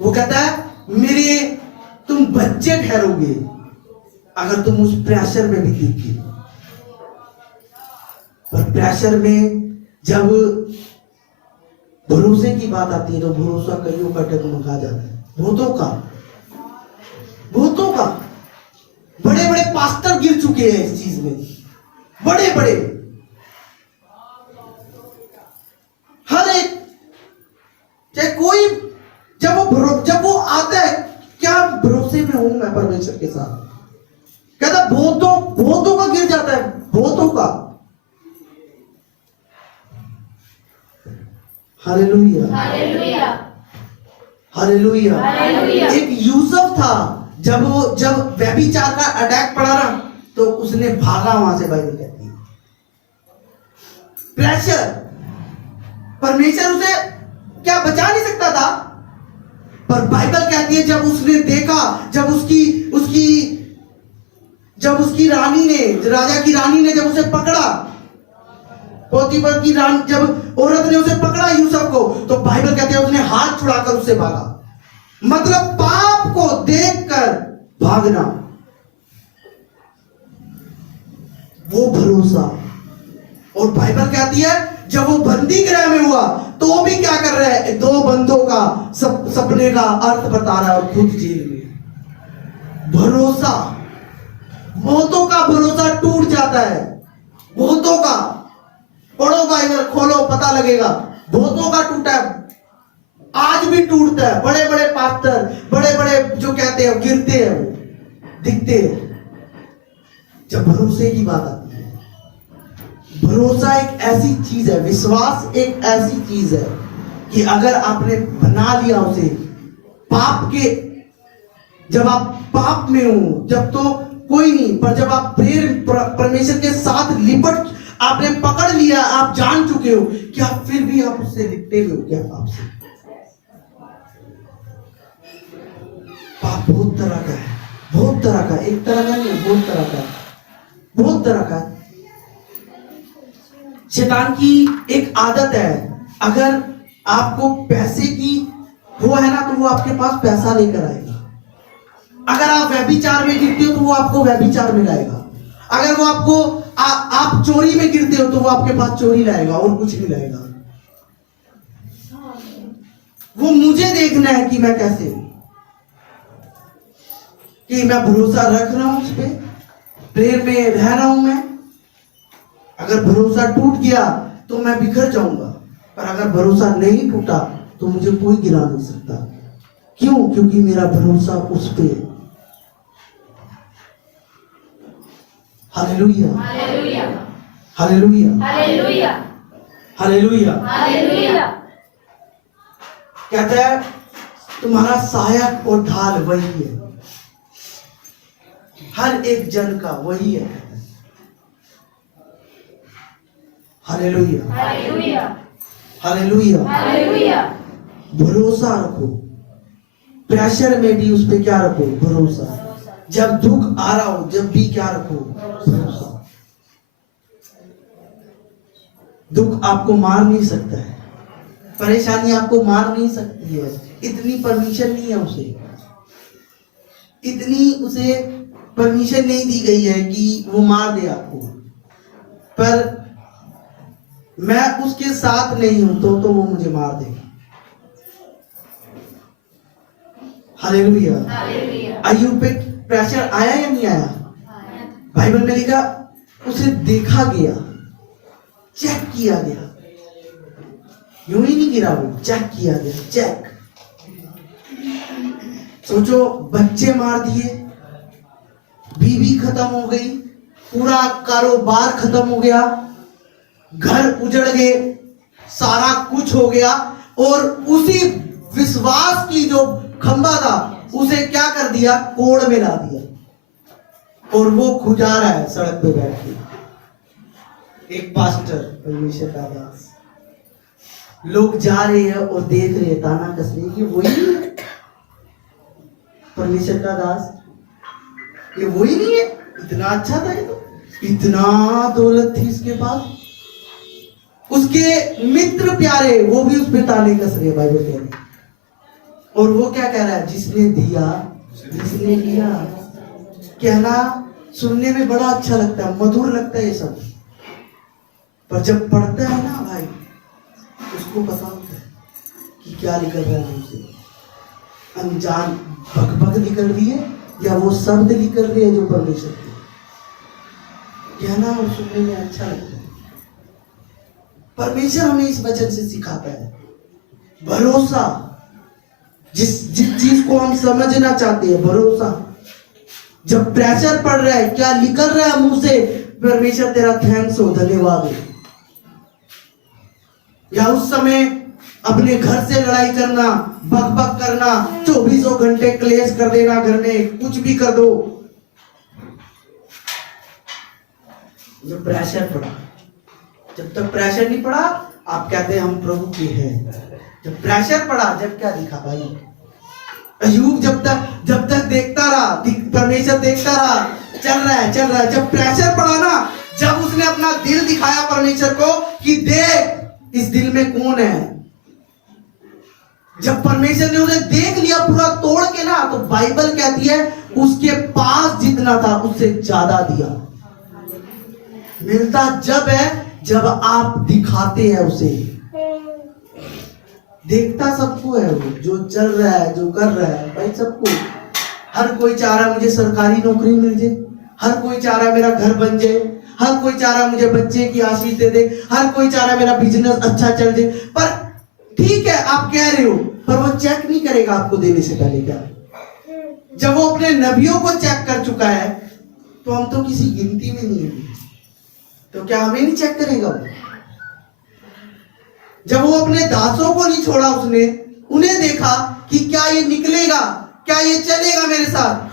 वो कहता है मेरे तुम बच्चे ठहरोगे अगर तुम उस प्रेशर में भी दिखे। पर प्रेशर में जब भरोसे की बात आती है तो भरोसा कईयों का डगमगा जाता है, बहुतों का, बहुतों का। बड़े बड़े पास्टर गिर चुके हैं इस चीज में, बड़े बड़े, हर एक, चाहे कोई, जब वो आता है, क्या भरोसे में हूं मैं परमेश्वर के साथ, कहता बहुतों का गिर जाता है, बहुतों का। Hallelujah, hallelujah, hallelujah. हालेलुया। एक यूसुफ था, जब व्यभिचार का अटैक पड़ा ना, तो उसने भागा वहां से। बाइबल कहती है प्रेशर, परमेश्वर उसे क्या बचा नहीं सकता था, पर बाइबल कहती है जब उसने देखा, जब उसकी रानी ने, राजा की रानी ने जब उसे पकड़ा, पोतीफर की रानी, जब औरत ने उसे पकड़ा यूसुफ को, तो बाइबल कहती है उसने हाथ छुड़ाकर उससे भागा। मतलब पाप को देखकर भागना, वो भरोसा। और बाइबल कहती है जब वो बंदी गृह में हुआ तो वो भी क्या कर रहा है, दो बंदों का सपने का अर्थ बता रहा है और खुद जेल में। भरोसा, बहुतों का भरोसा टूट जाता है, बहुतों का। पढ़ो बाइबल, खोलो, पता लगेगा, बहुतों का टूटा है, आज भी टूटता है। बड़े बड़े पास्टर, बड़े बड़े जो कहते हैं गिरते हैं, वो दिखते हैं। जब भरोसे की बात आती है, भरोसा एक ऐसी चीज है, विश्वास एक ऐसी चीज है कि अगर आपने बना लिया उसे, पाप के, जब आप पाप में हो, जब तो कोई नहीं, पर जब आप प्रेम परमेश्वर के साथ लिपट, आपने पकड़ लिया, आप जान चुके हो, क्या फिर भी आप उससे लिपटे हुए हो क्या? पाप से, पाप बहुत तरह का है, बहुत तरह का, एक तरह का नहीं, बहुत तरह का, बहुत तरह का। शैतान की एक आदत है, अगर आपको पैसे की वो है ना, तो वो आपके पास पैसा लेकर आएगा। अगर आप व्यभिचार में गिरते हो तो वो आपको व्यभिचार में लाएगा। अगर वो आपको आप चोरी में गिरते हो तो वो आपके पास चोरी लाएगा और कुछ नहीं लाएगा। वो मुझे देखना है कि मैं कैसे, कि मैं भरोसा रख रहा हूं उस पर, प्रेम में रह रहा हूं मैं। अगर भरोसा टूट गया तो मैं बिखर जाऊंगा, पर अगर भरोसा नहीं टूटा तो मुझे कोई गिरा नहीं सकता। क्यों? क्योंकि मेरा भरोसा उस पे। Hallelujah, hallelujah, hallelujah, hallelujah, hallelujah. Hallelujah. कहता है तुम्हारा सहायक और ढाल वही है, हर एक जन का वही है। Hallelujah, hallelujah, hallelujah. हालेलुया, भरोसा रखो, प्रेशर में भी उस पे क्या रखो, भरोसा। जब दुख आ रहा हो, जब भी क्या रखो, भरोसा। दुख आपको मार नहीं सकता है, परेशानी आपको मार नहीं सकती है, इतनी परमिशन नहीं है उसे, इतनी उसे परमिशन नहीं दी गई है कि वो मार दे आपको। पर मैं उसके साथ नहीं हूं तो वो मुझे मार देगा। हालेलुया। हालेलुया, अय्यूब पे प्रेशर आया या नहीं आया? बाइबल में लिखा उसे देखा गया, चेक किया गया, यूं ही नहीं गिरा, वो चेक किया गया, चेक। सोचो, बच्चे मार दिए, बीवी खत्म हो गई, पूरा कारोबार खत्म हो गया, घर उजड़ गए, सारा कुछ हो गया, और उसी विश्वास की जो खंबा था उसे क्या कर दिया, कोड़ में ला दिया, और वो खुजा रहा है सड़क पे बैठ के। एक पास्टर, परमेश्वर का दास, लोग जा रहे हैं और देख रहे हैं, ताना कस रहे हैं, ये वही नहीं है परमेश्वर का दास, ये वही नहीं है, इतना अच्छा था ये, तो इतना दौलत थी इसके पास, उसके मित्र प्यारे वो भी उस पे ताने कस रहे हैं, बाइबल कह रही है। और वो क्या कह रहा है, जिसने दिया, जिसने लिया। कहना सुनने में बड़ा अच्छा लगता है, मधुर लगता है ये सब, पर जब पढ़ता है ना भाई, उसको पता होता है कि क्या निकल रहा है मुझसे, अनजान भग निकल रही है या वो शब्द निकल रही है जो परमेश्वर की। कहना और सुनने में अच्छा लगता है। परमेश्वर हमें इस वचन से सिखाता है भरोसा, जिस चीज को हम समझना चाहते हैं, भरोसा। जब प्रेशर पड़ रहा है, क्या निकल रहा है मुंह से, परमेश्वर तेरा थैंक्स हो, धन्यवाद हो। या उस समय अपने घर से लड़ाई करना, बक करना, 24 घंटे क्लेश कर देना, घर में कुछ भी कर दो। जब प्रेशर पड़ा, जब तक प्रेशर नहीं पड़ा आप कहते हैं हम प्रभु के हैं। जब प्रेशर पड़ा, जब क्या दिखा भाई, अय्यूब जब तक देखता रहा, परमेश्वर देखता रहा, चल रहा है। जब प्रेशर पड़ा ना, जब उसने अपना दिल दिखाया परमेश्वर को कि देख इस दिल में कौन है, जब परमेश्वर ने उसे देख लिया पूरा तोड़ के ना, तो बाइबल कहती है उसके पास जितना था उससे ज्यादा दिया। मिलता जब है जब आप दिखाते हैं उसे। देखता सबको है वो, जो चल रहा है, जो कर रहा है भाई, सबको। हर कोई चाह रहा है मुझे सरकारी नौकरी मिल जाए, हर कोई चाह रहा है मेरा घर बन जाए, हर कोई चाह रहा है मुझे बच्चे की आशीष दे दे, हर कोई चाह रहा है मेरा बिजनेस अच्छा चल जाए। पर ठीक है आप कह रहे हो, पर वो चेक नहीं करेगा आपको देने से पहले। क्या जब वो अपने नबियों को चेक कर चुका है, तो हम तो किसी गिनती में नहीं है, तो क्या हमें नहीं चेक करेगा वो? जब वो अपने दासों को नहीं छोड़ा, उसने उन्हें देखा कि क्या ये निकलेगा, क्या ये चलेगा मेरे साथ।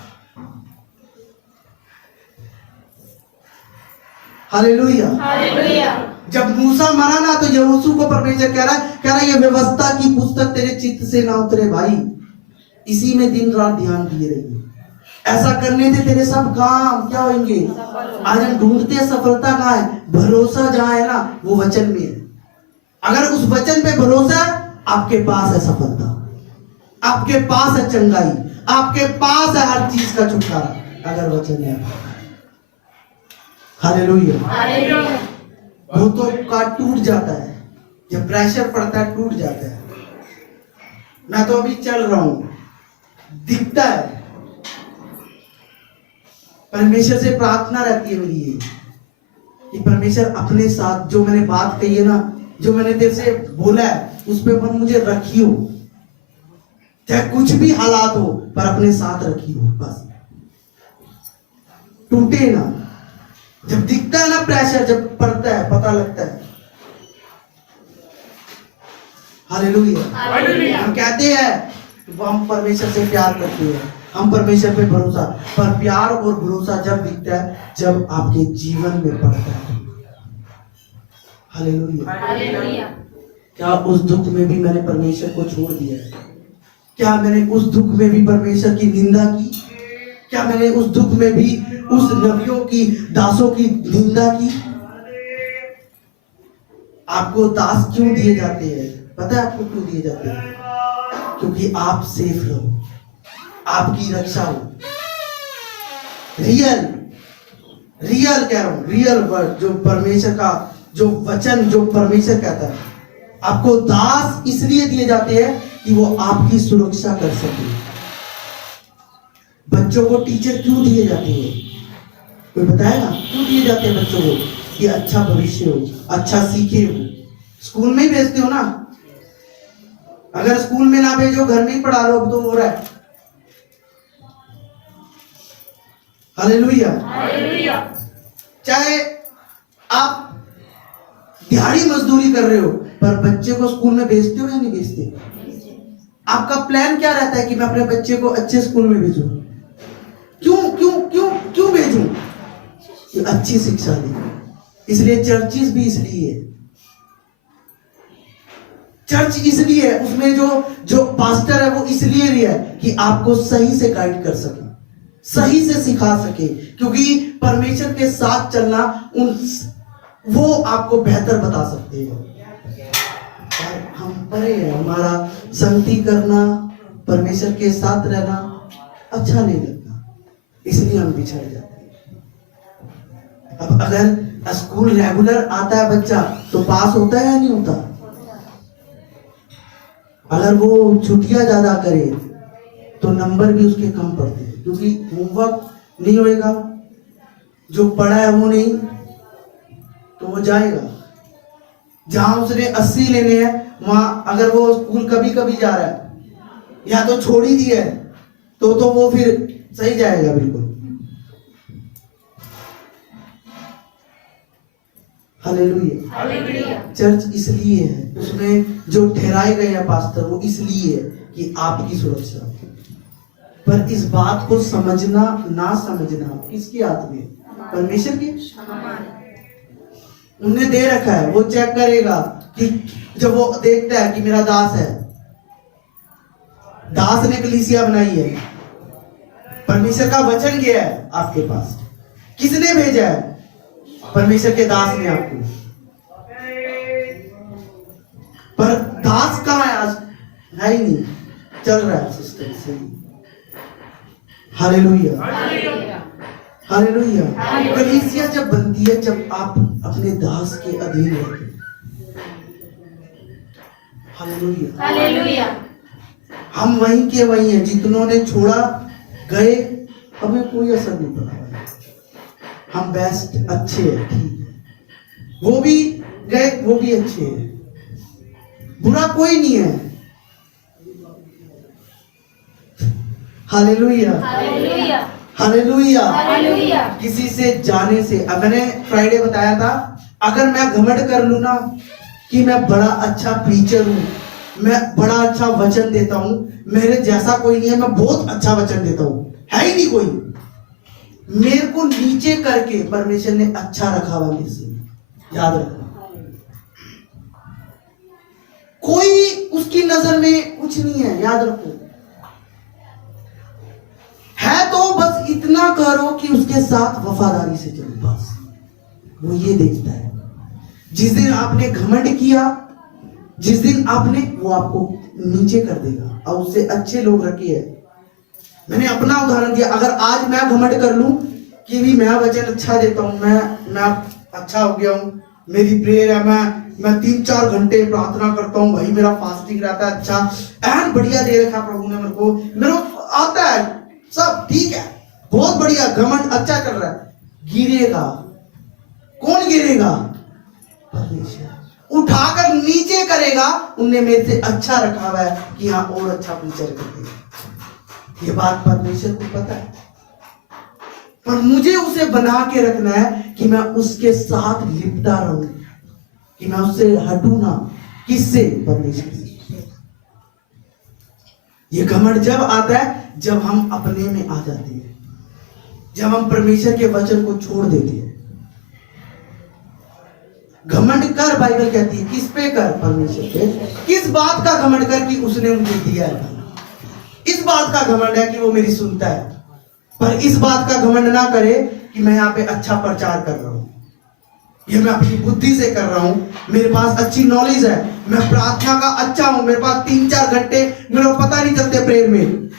Hallelujah, hallelujah. जब मूसा मरा ना, तो यहोशू को परमेश्वर कह रहा है ये व्यवस्था की पुस्तक तेरे चित्त से ना उतरे भाई, इसी में दिन रात ध्यान दिए रहिए। ऐसा करने से तेरे सब काम क्या होंगे। आज हम ढूंढते हैं सफलता कहाँ है, भरोसा जहाँ है ना वो वचन में है। अगर उस वचन पे भरोसा है, आपके पास है सफलता, आपके पास है चंगाई, आपके पास है हर चीज का छुटकारा, अगर वचन है। Hallelujah, hallelujah. वो तो का टूट जाता है, जब प्रेशर पड़ता है टूट जाता है। मैं तो अभी चल रहा हूं, दिखता है। परमेश्वर से प्रार्थना रहती है मेरी ये कि परमेश्वर अपने साथ जो मैंने बात कही है ना, जो मैंने तेरे से बोला है, उस पे पर मुझे रखियो, चाहे कुछ भी हालात हो, पर अपने साथ रखियो, बस टूटे ना। जब दिखता है ना प्रेशर, जब पड़ता है पता लगता है। Hallelujah, hallelujah. हम कहते हैं हम परमेश्वर से प्यार करते हैं, हम परमेश्वर पे भरोसा, पर प्यार और भरोसा जब दिखता है जब आपके जीवन में पड़ता है। हालेलुया। क्या उस दुख में भी मैंने परमेश्वर को छोड़ दिया है? क्या मैंने उस दुख में भी परमेश्वर की निंदा की? क्या मैंने उस दुख में भी उस नबियों की, दासों की निंदा की? आपको दास क्यों दिए जाते हैं? पता है आपको क्यों दिए जाते हैं? क्योंकि आप सेफ रहो, आपकी रक्षा हो। रियल कह रहा हूं, रियल वर्ड, जो परमेश्वर का जो वचन, जो परमेश्वर कहता है, आपको दास इसलिए दिए जाते हैं कि वो आपकी सुरक्षा कर सके। बच्चों को टीचर क्यों दिए जाते हैं? कोई बताएगा क्यों दिए जाते हैं बच्चों को? कि अच्छा भविष्य हो, अच्छा सीखे हो। स्कूल में ही भेजते हो ना। अगर स्कूल में ना भेजो, घर में ही पढ़ा लो, अब तो हो रहा है। हालेलुया। चाहे आप दिहाड़ी मजदूरी कर रहे हो, पर बच्चे को स्कूल में भेजते हो या नहीं भेजते? आपका प्लान क्या रहता है कि मैं अपने बच्चे को अच्छे स्कूल में भेजूं? क्यों भेजूं? कि अच्छी शिक्षा दे। इसलिए चर्चिस भी इसलिए है। चर्च इसलिए है, उसमें जो पास्टर है वो इसलिए भी है कि आपको सही से गाइड कर सके, सही से सिखा सके। क्योंकि परमेश्वर के साथ चलना, वो आपको बेहतर बता सकते हैं। और हम परे हैं, हमारा संगति करना, परमेश्वर के साथ रहना अच्छा नहीं लगता, इसलिए हम बिछड़ जाते हैं। अब अगर स्कूल रेगुलर आता है बच्चा, तो पास होता है या नहीं होता? अगर वो छुट्टियां ज्यादा करे तो नंबर भी उसके कम पड़ते हैं, क्योंकि होमवर्क नहीं होएगा, जो पढ़ा है वो नहीं, तो वो जाएगा। जहां उसने 80 लेने हैं, वहां अगर वो स्कूल कभी कभी जा रहा है या तो छोड़ ही दिया है, तो वो फिर सही जाएगा बिल्कुल। हालेलुया। चर्च इसलिए है, उसमें जो ठहराए गए हैं पास्टर, वो इसलिए है कि आपकी सुरक्षा। पर इस बात को समझना ना समझना किसके हाथ में? परमेश्वर के। उन्होंने दे रखा है, वो चेक करेगा कि जब वो देखता है कि मेरा दास है, दास ने कलीसिया बनाई है, परमेश्वर का वचन गया है आपके पास, किसने भेजा है? परमेश्वर के दास ने आपको। पर दास कहाँ है आज? है ही नहीं, चल रहा है सिस्टम से। हालेलुया। कलीसिया जब बनती है, जब आप अपने दास के अधीन रहते हैं। हालेलुया। हम वहीं के वहीं हैं, जितनों ने छोड़ा गए, हमें कोई असर नहीं पड़ा। हम बेस्ट, अच्छे हैं, ठीक है। वो भी गए, वो भी अच्छे हैं, बुरा कोई नहीं है। हालेलुया। किसी से जाने से, मैंने फ्राइडे बताया था, अगर मैं घमंड कर लूं ना कि मैं बड़ा अच्छा प्रीचर हूं, मैं बड़ा अच्छा वचन देता हूं, मेरे जैसा कोई नहीं है, मैं बहुत अच्छा वचन देता हूं, है ही नहीं कोई, मेरे को नीचे करके परमेश्वर ने अच्छा रखा हुआ मेरे से। याद रखना, कोई उसकी नजर में कुछ नहीं है, याद रखो। है तो बस इतना करो कि उसके साथ वफादारी से चलो, बस वो ये देखता है। जिस दिन आपने घमंड किया, जिस दिन आपने, वो आपको नीचे कर देगा। और उससे अच्छे लोग रखे हैं। मैंने अपना उदाहरण दिया, अगर आज मैं घमंड कर लूं कि भी मैं वचन अच्छा देता हूं, मैं अच्छा हो गया हूं, मेरी प्रेयर है, मैं 3-4 घंटे प्रार्थना करता हूं, भाई मेरा फास्टिंग रहता है, अच्छा एंड बढ़िया दे रखा प्रभु ने मेरे को आता है, सब ठीक है, बहुत बढ़िया, घमंड अच्छा कर रहा है। गिरेगा कौन? गिरेगा परमेश्वर। उठाकर नीचे करेगा, उनने मेरे से अच्छा रखा हुआ है कि हाँ और अच्छा प्रीचर करते। ये बात परमेश्वर को पता है, पर मुझे उसे बना के रखना है कि मैं उसके साथ लिपटा रहूं, कि मैं उससे हटू ना। किससे? परमेश्वर से। ये घमंड जब आता है जब हम अपने में आ जाते हैं, जब हम परमेश्वर के वचन को छोड़ देते हैं। घमंड कर, बाइबल कहती है किस पे कर? परमेश्वर पे। किस बात का घमंड कर? कि उसने मुझे दिया है। इस बात का घमंड है कि वो मेरी सुनता है। पर इस बात का घमंड ना करे कि मैं यहाँ पे अच्छा प्रचार कर रहा हूं, ये मैं अपनी बुद्धि से कर रहा हूं, मेरे पास अच्छी नॉलेज है, मैं प्रार्थना का अच्छा हूं, मेरे पास 3-4 घंटे मेरे को पता नहीं चलते प्रेयर में।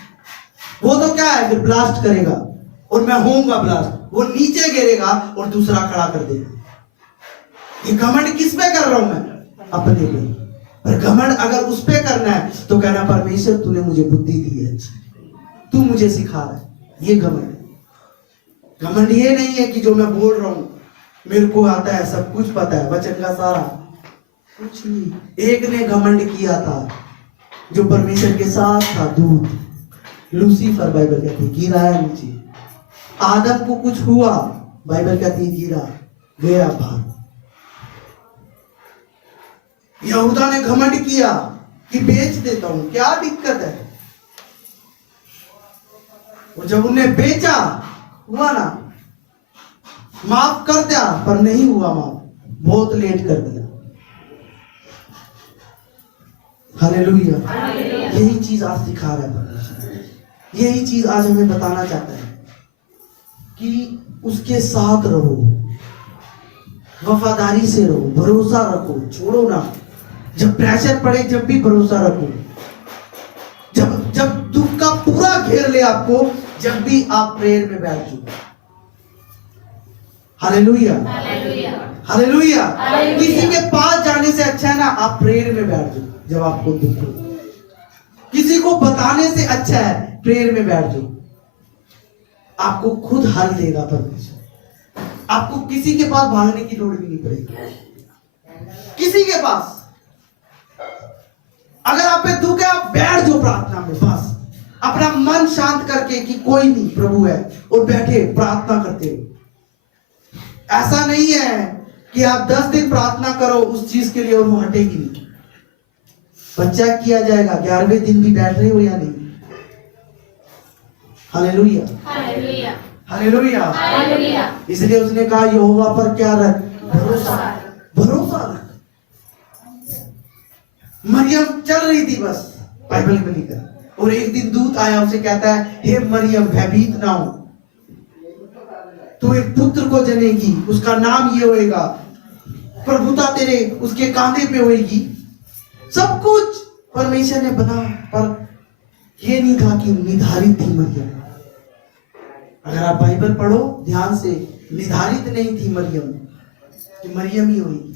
वो तो क्या है, फिर ब्लास्ट करेगा और मैं होऊंगा ब्लास्ट, वो नीचे गिरेगा और दूसरा खड़ा कर देगा। ये घमंड किस पे कर रहा हूं मैं? अपने पे। पर घमंड अगर उस पे करना है तो कहना परमेश्वर तूने मुझे बुद्धि दी है, तू मुझे सिखा रहा है। ये घमंड है। घमंड ये नहीं है कि जो मैं बोल रहा हूं मेरे को आता है, सब कुछ पता है, वचन का सारा कुछ नहीं। एक ने घमंड किया था जो परमेश्वर के साथ था, दूत लूसीफर, बाइबल कहती है गिरा है नीचे। आदम को कुछ हुआ, बाइबल कहती है गिरा गया बाहर। यहूदा ने घमंड किया कि बेच देता हूं, क्या दिक्कत है। और जब उन्हें बेचा, हुआ ना, माफ कर दिया, पर नहीं हुआ माफ, बहुत लेट कर दिया। हालेलुया। यही चीज आज सिखा रहा है परमेश्वर। यही चीज आज हमें बताना चाहता है कि उसके साथ रहो, वफादारी से रहो, भरोसा रखो, छोड़ो ना। जब प्रेशर पड़े जब भी भरोसा रखो। जब जब दुख का पूरा घेर ले आपको, जब भी आप प्रेयर में बैठ जाओ। Hallelujah, hallelujah. किसी के पास जाने से अच्छा है ना आप प्रेयर में बैठ जाओ। जब आपको दुख हो, किसी को बताने से अच्छा है प्रेयर में बैठ जाओ। आपको खुद हल देगा परमेश्वर। आपको किसी के पास भागने की लोड़ भी नहीं पड़ेगी, किसी के पास। अगर आप पे दुख है आप बैठ जाओ प्रार्थना में, बस अपना मन शांत करके कि कोई नहीं, प्रभु है, और बैठे प्रार्थना करते हो। ऐसा नहीं है कि आप 10 दिन प्रार्थना करो उस चीज के लिए और वो हटेगी नहीं। बच्चा किया जाएगा 11वें दिन भी बैठ रहे हो या नहीं। Hallelujah, hallelujah, hallelujah. इसलिए उसने कहा यहोवा पर क्या रख? भरोसा, भरोसा रख। मरियम चल रही थी बस बाइबल में लिखा, और एक दिन दूत आया, उसे कहता है हे मरियम भयभीत ना हो, तू एक पुत्र को जनेगी, उसका नाम ये होएगा, प्रभुता तेरे उसके कांधे पे होएगी। सब कुछ परमेश्वर ने बना, पर ये नहीं था कि निर्धारित थी मरियम। अगर आप बाइबल पढ़ो ध्यान से, निर्धारित नहीं थी मरियम कि मरियम ही होगी।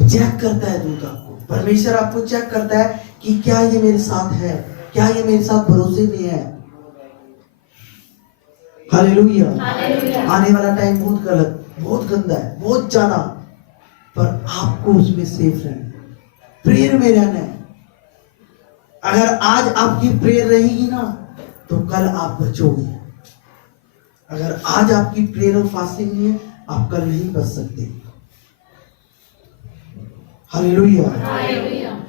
चेक करता है दूत आपको, परमेश्वर आपको चेक करता है कि क्या ये मेरे साथ है, क्या ये मेरे साथ भरोसे में है। हालेलुया। आने वाला टाइम बहुत गलत, बहुत गंदा है, बहुत ज्यादा, पर आपको उसमें सेफ रहना है, प्रेयर में रहना है। अगर आज आपकी प्रेयर रहेगी ना तो कल आप बचोगे। अगर आज आपकी प्रेयर और फास्टिंग नहीं है, आप कल नहीं बच सकते। Hallelujah,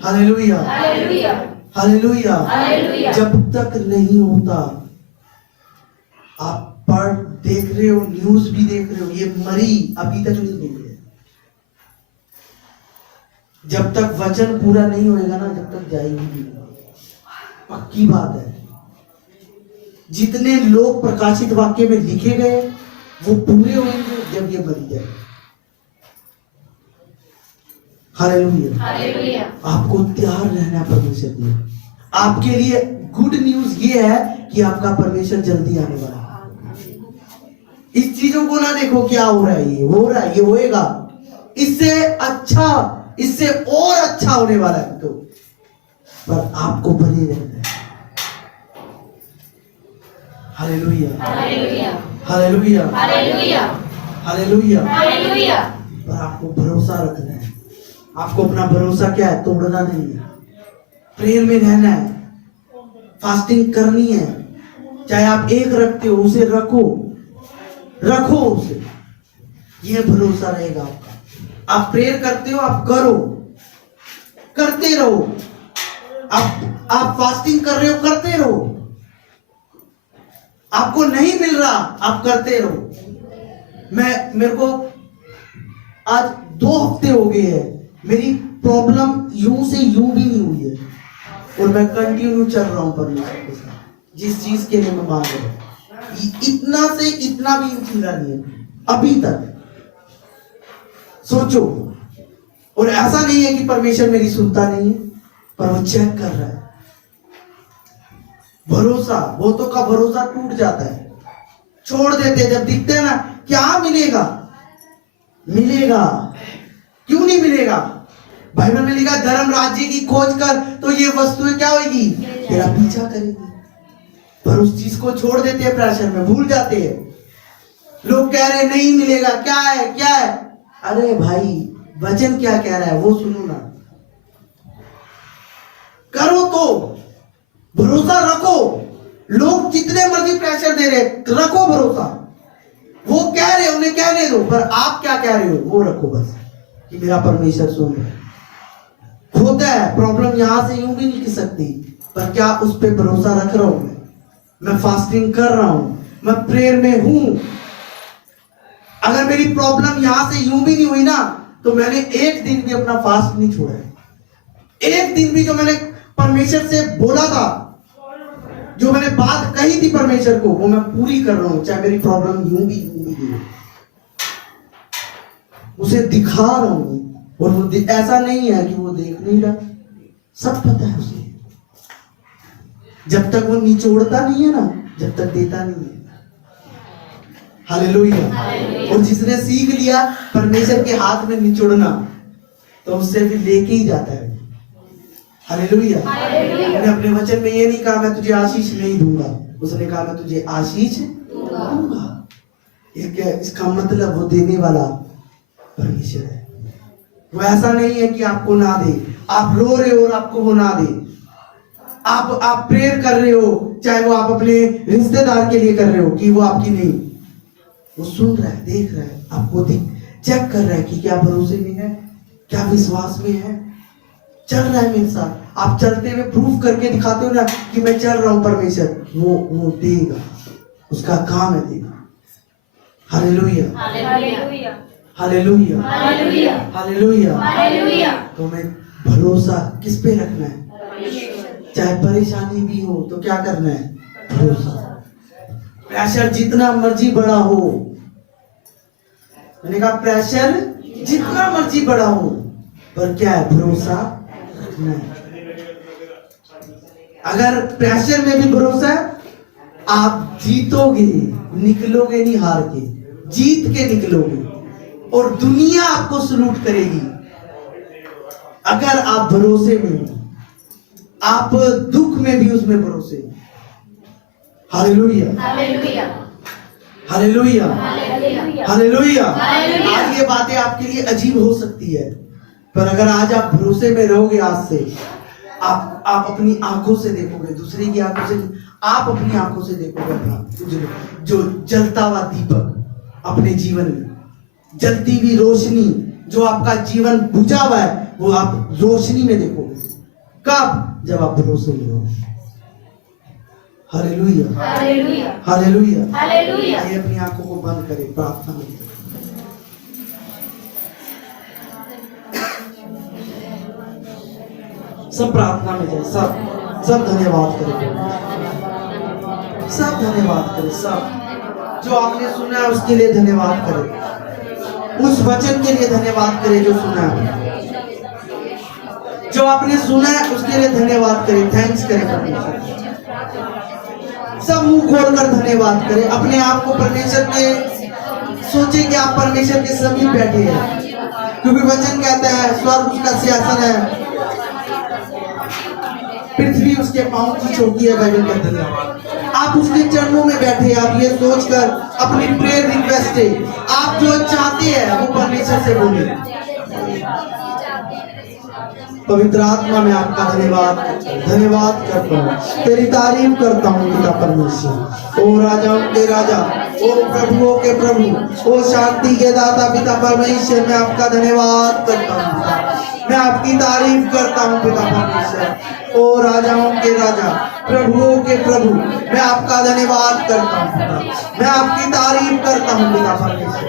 hallelujah, hallelujah. जब तक नहीं होता, आप पढ़ देख रहे हो, न्यूज भी देख रहे हो, ये मरी अभी तक नहीं देख रहे। जब तक वचन पूरा नहीं होएगा ना, जब तक जाएगी नहीं, पक्की बात है। जितने लोग प्रकाशित वाक्य में लिखे गए वो पूरे होंगे जब ये मरी जाए। हालेलुया। आपको तैयार रहना परमेश्वर के लिए। आपके लिए गुड न्यूज ये है कि आपका परमेश्वर जल्दी आने वाला है। इस चीजों को ना देखो क्या हो रहा है, ये हो रहा है, ये होएगा, इससे अच्छा, इससे और अच्छा होने वाला है। तो पर आपको बने रहना है। Hallelujah, hallelujah, hallelujah, hallelujah, hallelujah. पर आपको भरोसा रखना है। आपको अपना भरोसा क्या है? तोड़ना नहीं है। प्रेयर में रहना है, फास्टिंग करनी है। चाहे आप एक रखते हो, उसे रखो, रखो उसे, ये भरोसा रहेगा आपका। आप प्रेयर करते हो, आप करो, करते रहो। आप फास्टिंग कर रहे हो, करते रहो। आपको नहीं मिल रहा, आप करते रहो। मेरे को आज 2 हफ्ते हो गए हैं, मेरी प्रॉब्लम यूं से यूं भी नहीं हुई है, और मैं कंटिन्यू चल रहा हूं परमेश्वर के साथ, जिस चीज के लिए मैं मांग रहा हूं। इतना से इतना भी इंचीला नहीं है अभी तक। सोचो, और ऐसा नहीं है कि परमेश्वर मेरी सुनता नहीं है, पर वो चेक कर रहा है। भरोसा, बहुतों का भरोसा टूट जाता है, छोड़ देते हैं। जब दिखते हैं ना, क्या मिलेगा, मिलेगा, क्यों नहीं मिलेगा? बाइबल में लिखा, धर्म राज्य की खोज कर तो ये वस्तुएं क्या होगी, तेरा पीछा करेगी। पर उस चीज को छोड़ देते हैं, प्रेशर में भूल जाते हैं। लोग कह रहे नहीं मिलेगा, क्या है क्या है? अरे भाई, वचन क्या कह रहा है वो सुनो ना। करो तो, भरोसा रखो। लोग जितने मर्जी प्रेशर दे रहे, रखो भरोसा। वो कह रहे, उन्हें कहने दो, पर आप क्या कह रहे हो वो रखो बस, कि मेरा परमेश्वर सुन रहा है। होता है प्रॉब्लम, यहां से यूं भी नहीं सकती, पर क्या उस पर भरोसा रख रहा हूं मैं फास्टिंग कर रहा हूं, मैं प्रेयर में हूं। अगर मेरी प्रॉब्लम यहां से यूं भी नहीं हुई ना, तो मैंने एक दिन भी अपना फास्ट नहीं छोड़ा है। एक दिन भी जो मैंने परमेश्वर से बोला था, जो मैंने बात कही थी परमेश्वर को, वो मैं पूरी कर रहा हूं, चाहे मेरी प्रॉब्लम यूं भी हो। उसे दिखा रहा हूं, और वो ऐसा नहीं है कि वो देख नहीं रहा, सब पता है उसे। जब तक वो निचोड़ता नहीं है ना, जब तक देता नहीं है। हालेलुया। और जिसने सीख लिया परमेश्वर के हाथ में निचोड़ना, तो उससे फिर लेके ही जाता है। हालेलुया। मैंने अपने वचन में ये नहीं कहा मैं तुझे आशीष नहीं दूंगा, उसने कहा मैं तुझे आशीष दूंगा। इसका मतलब वो देने वाला परमेश्वर है। वो ऐसा नहीं है कि आपको ना दे। आप रो रहे हो और आपको वो ना दे। आप प्रेयर कर रहे हो, चाहे वो आप अपने रिश्तेदार के लिए कर रहे हो, कि वो आपकी नहीं, वो सुन रहा है, देख रहा है, आपको चेक कर रहा है कि क्या भरोसे में है, क्या विश्वास में है, चल रहा है मेरे साथ। आप चलते हुए प्रूफ करके दिखाते हो ना कि मैं चल रहा हूं, परमेश्वर वो देगा, उसका काम है देगा। Hallelujah, hallelujah, hallelujah, hallelujah, hallelujah. तो मैं भरोसा किस पे रखना है? चाहे परेशानी भी हो तो क्या करना है? भरोसा। प्रेशर जितना मर्जी बड़ा हो, मैंने कहा प्रेशर जितना मर्जी बड़ा हो, पर क्या है? भरोसा रखना है। अगर प्रेशर में भी भरोसा है, आप जीतोगे, निकलोगे नहीं हार के, जीत के निकलोगे, और दुनिया आपको सलूट करेगी। अगर आप भरोसे में हो, आप दुख में भी उसमें भरोसे। Hallelujah, hallelujah, hallelujah, hallelujah. आज ये बातें आपके लिए अजीब हो सकती है, पर अगर आज आप भरोसे में रहोगे, आज से आप अपनी आंखों से देखोगे, दूसरे की आंखों से, आप अपनी आंखों से देखोगे अपना जो जलता हुआ दीपक अपने जीवन में, जलती हुई रोशनी, जो आपका जीवन बुझा हुआ है, वो आप रोशनी में देखोगे। कब? जब आप भरोसे में हो। Hallelujah, hallelujah, hallelujah, hallelujah. ये अपनी आंखों को बंद करें, प्रार्थना में। सब प्रार्थना में जाए, सब धन्यवाद करें, सब धन्यवाद करें। सब जो आपने सुना है उसके लिए धन्यवाद करें, उस वचन के लिए धन्यवाद करें जो सुना है, जो आपने सुना है उसके लिए धन्यवाद करें, थैंक्स करें परमेश्वर। सब मुंह खोलकर धन्यवाद करें। अपने आप को परमेश्वर के, सोचे कि आप परमेश्वर के समीप बैठे हैं, क्योंकि वचन कहता है स्वर्ग उसका सिंहासन है, पृथ्वी उसके पांव की चौकी है। बाइबल कहता है आप उसके चरणों में बैठे। आप ये सोचकर अपनी प्रेयर रिक्वेस्ट है, आप जो चाहते हैं वो परमेश्वर से बोले। पवित्र आत्मा में आपका धन्यवाद करता हूँ, तेरी तारीफ करता हूँ पिता परमेश्वर। ओ राजाओं के राजा, ओ प्रभुओं के प्रभु, ओ शांति के दाता पिता परमेश्वर, मैं आपका धन्यवाद करता हूँ, मैं आपकी तारीफ करता हूँ पिता परमेश्वर। ओ राजाओं के राजा, प्रभुओं के प्रभु, मैं आपका धन्यवाद करता हूँ, मैं आपकी तारीफ करता हूँ पिता परमेश्वर।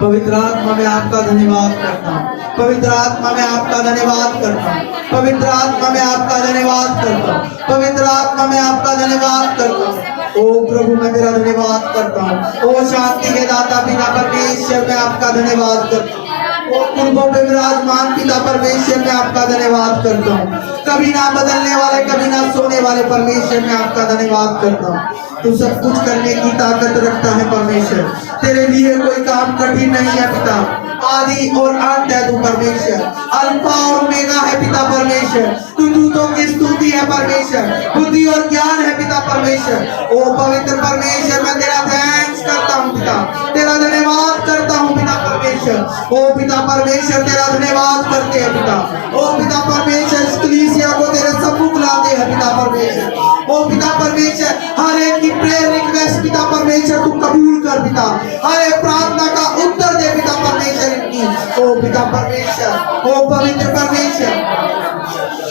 पवित्र आत्मा में आपका धन्यवाद करता हूँ, पवित्र आत्मा में आपका धन्यवाद करता हूँ, पवित्र आत्मा में आपका धन्यवाद करता हूँ, पवित्र आत्मा में आपका धन्यवाद करता हूँ। ओ प्रभु मैं तेरा धन्यवाद करता हूँ। ओ शांति के दाता पिता परमेश्वर मैं आपका धन्यवाद करता हूँ। ओ कुर्बों पे विराजमान पिता परमेश्वर मैं आपका धन्यवाद करता हूँ। कभी ना बदलने वाले, कभी ना सोने वाले परमेश्वर मैं आपका धन्यवाद करता हूँ। तू सब कुछ करने की ताकत रखता है परमेश्वर, तेरे लिए कोई काम कठिन नहीं है पिता। आदि और अंत है तू परमेश्वर, अल्फा और ओमेगा है पिता परमेश्वर। तू दूतों की स्तुति है परमेश्वर, बुद्धि और ज्ञान है पिता परमेश्वर। ओ पवित्र परमेश्वर मैं तेरा थैंक्स करता हूँ पिता, तेरा धन्यवाद करता हूँ पिता परमेश्वर। ओ पिता परमेश्वर तेरा धन्यवाद करते हैं पिता। ओ पिता परमेश्वर इस कलीसिया को तेरे सम्मुख लाते हैं पिता परमेश्वर। ओ पिता परमेश्वर हर एक की प्रेयर रिक्वेस्ट पिता परमेश्वर तू कबूल कर पिता, हर एक प्रार्थना का उत्तर दे पिता परमेश्वर इनकी। ओ पिता परमेश्वर, ओ पवित्र परमेश्वर,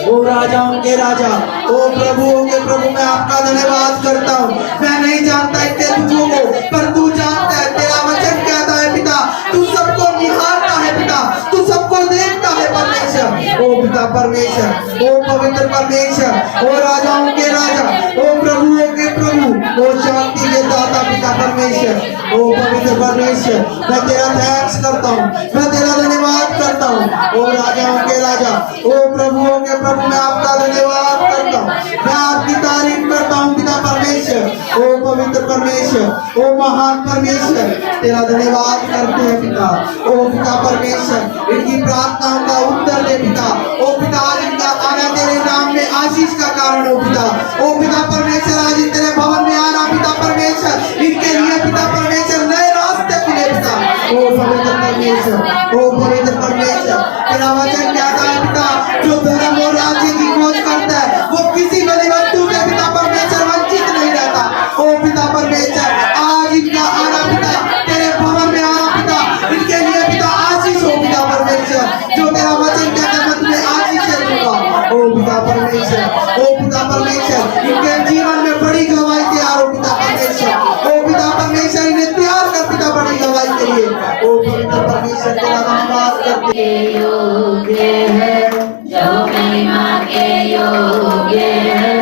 ओ राजाओं के राजा, ओ प्रभुओं के प्रभु मैं आपका धन्यवाद करता हूँ। मैं नहीं जानता इतने दुखों को, पर तू जानता है। तेरा वचन कहता है पिता तू सबको निहारता है पिता, तू सबको देखता है परमेश्वर। ओ पिता परमेश्वर, ओ पवित्र परमेश्वर, ओ राजाओं के राजा, ओ प्रभुओं के प्रभु, ओ शांति के दाता पिता परमेश्वर, ओ पवित्र परमेश्वर मैं तेरा थैंक्स करता हूँ, मैं तेरा धन्यवाद करता हूँ। ओ राजाओं के राजा, ओ प्रभुओं के प्रभु मैं आपका धन्यवाद करता हूँ, मैं आपकी तारीफ करता हूँ पिता परमेश्वर। ओ पवित्र परमेश्वर, ओ महान परमेश्वर तेरा धन्यवाद करते हैं पिता। ओ पिता परमेश्वर इनकी प्रार्थनाओं का उत्तर दे पिता। ओ पिता आज इनका आना तेरे नाम में आशीष का कारण हो पिता। ओ पिता परमेश्वर आज तेरे भवन में आना पिता परमेश्वर इनके लिए पिता परमेश्वर नए रास्ते खुले पिता। ओ पवित्र परमेश्वर, ओ पवित्र परमेश्वर तेरा वचन कहता है पिता जो धर्म और राज्य की खोज करता है वो किसी बड़ी वस्तु से पिता परमेश्वर वंचित नहीं रहता। ओ पिता परमेश्वर आज इनका आना पिता, तेरे भवन में आना पिता इनके लिए पिता आशीष हो पिता परमेश्वर। जो तेरा वचन कहता है मैं तुम्हें आशीष दूंगा। ओ पिता परमेश्वर, ओ पिता परमेश्वर इनके जीवन में बड़ी गवाही तैयार हो पिता परमेश्वर। ओ पिता परमेश्वर इन्हें तैयार कर पिता बड़ी गवाही के लिए। ओ पवित्र परमेश्वर तेरा धन्यवाद करते हैं। योग्य है जो महिमा के योग्य है,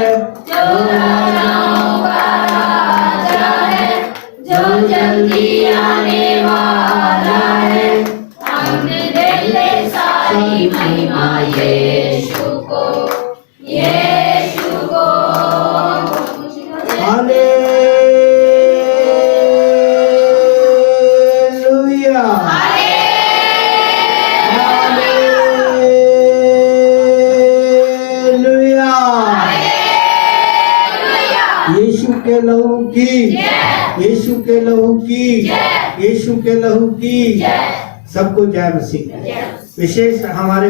जो राजाओं का राजा है, जो जल्दी आने वाला है। हम दे ले सारी महिमा यीशु को, यीशु को। हालेलुया, यीशु के लहू की, यीशु के लहू की, यीशु के लहू की। सबको जय मसीह। विशेष हमारे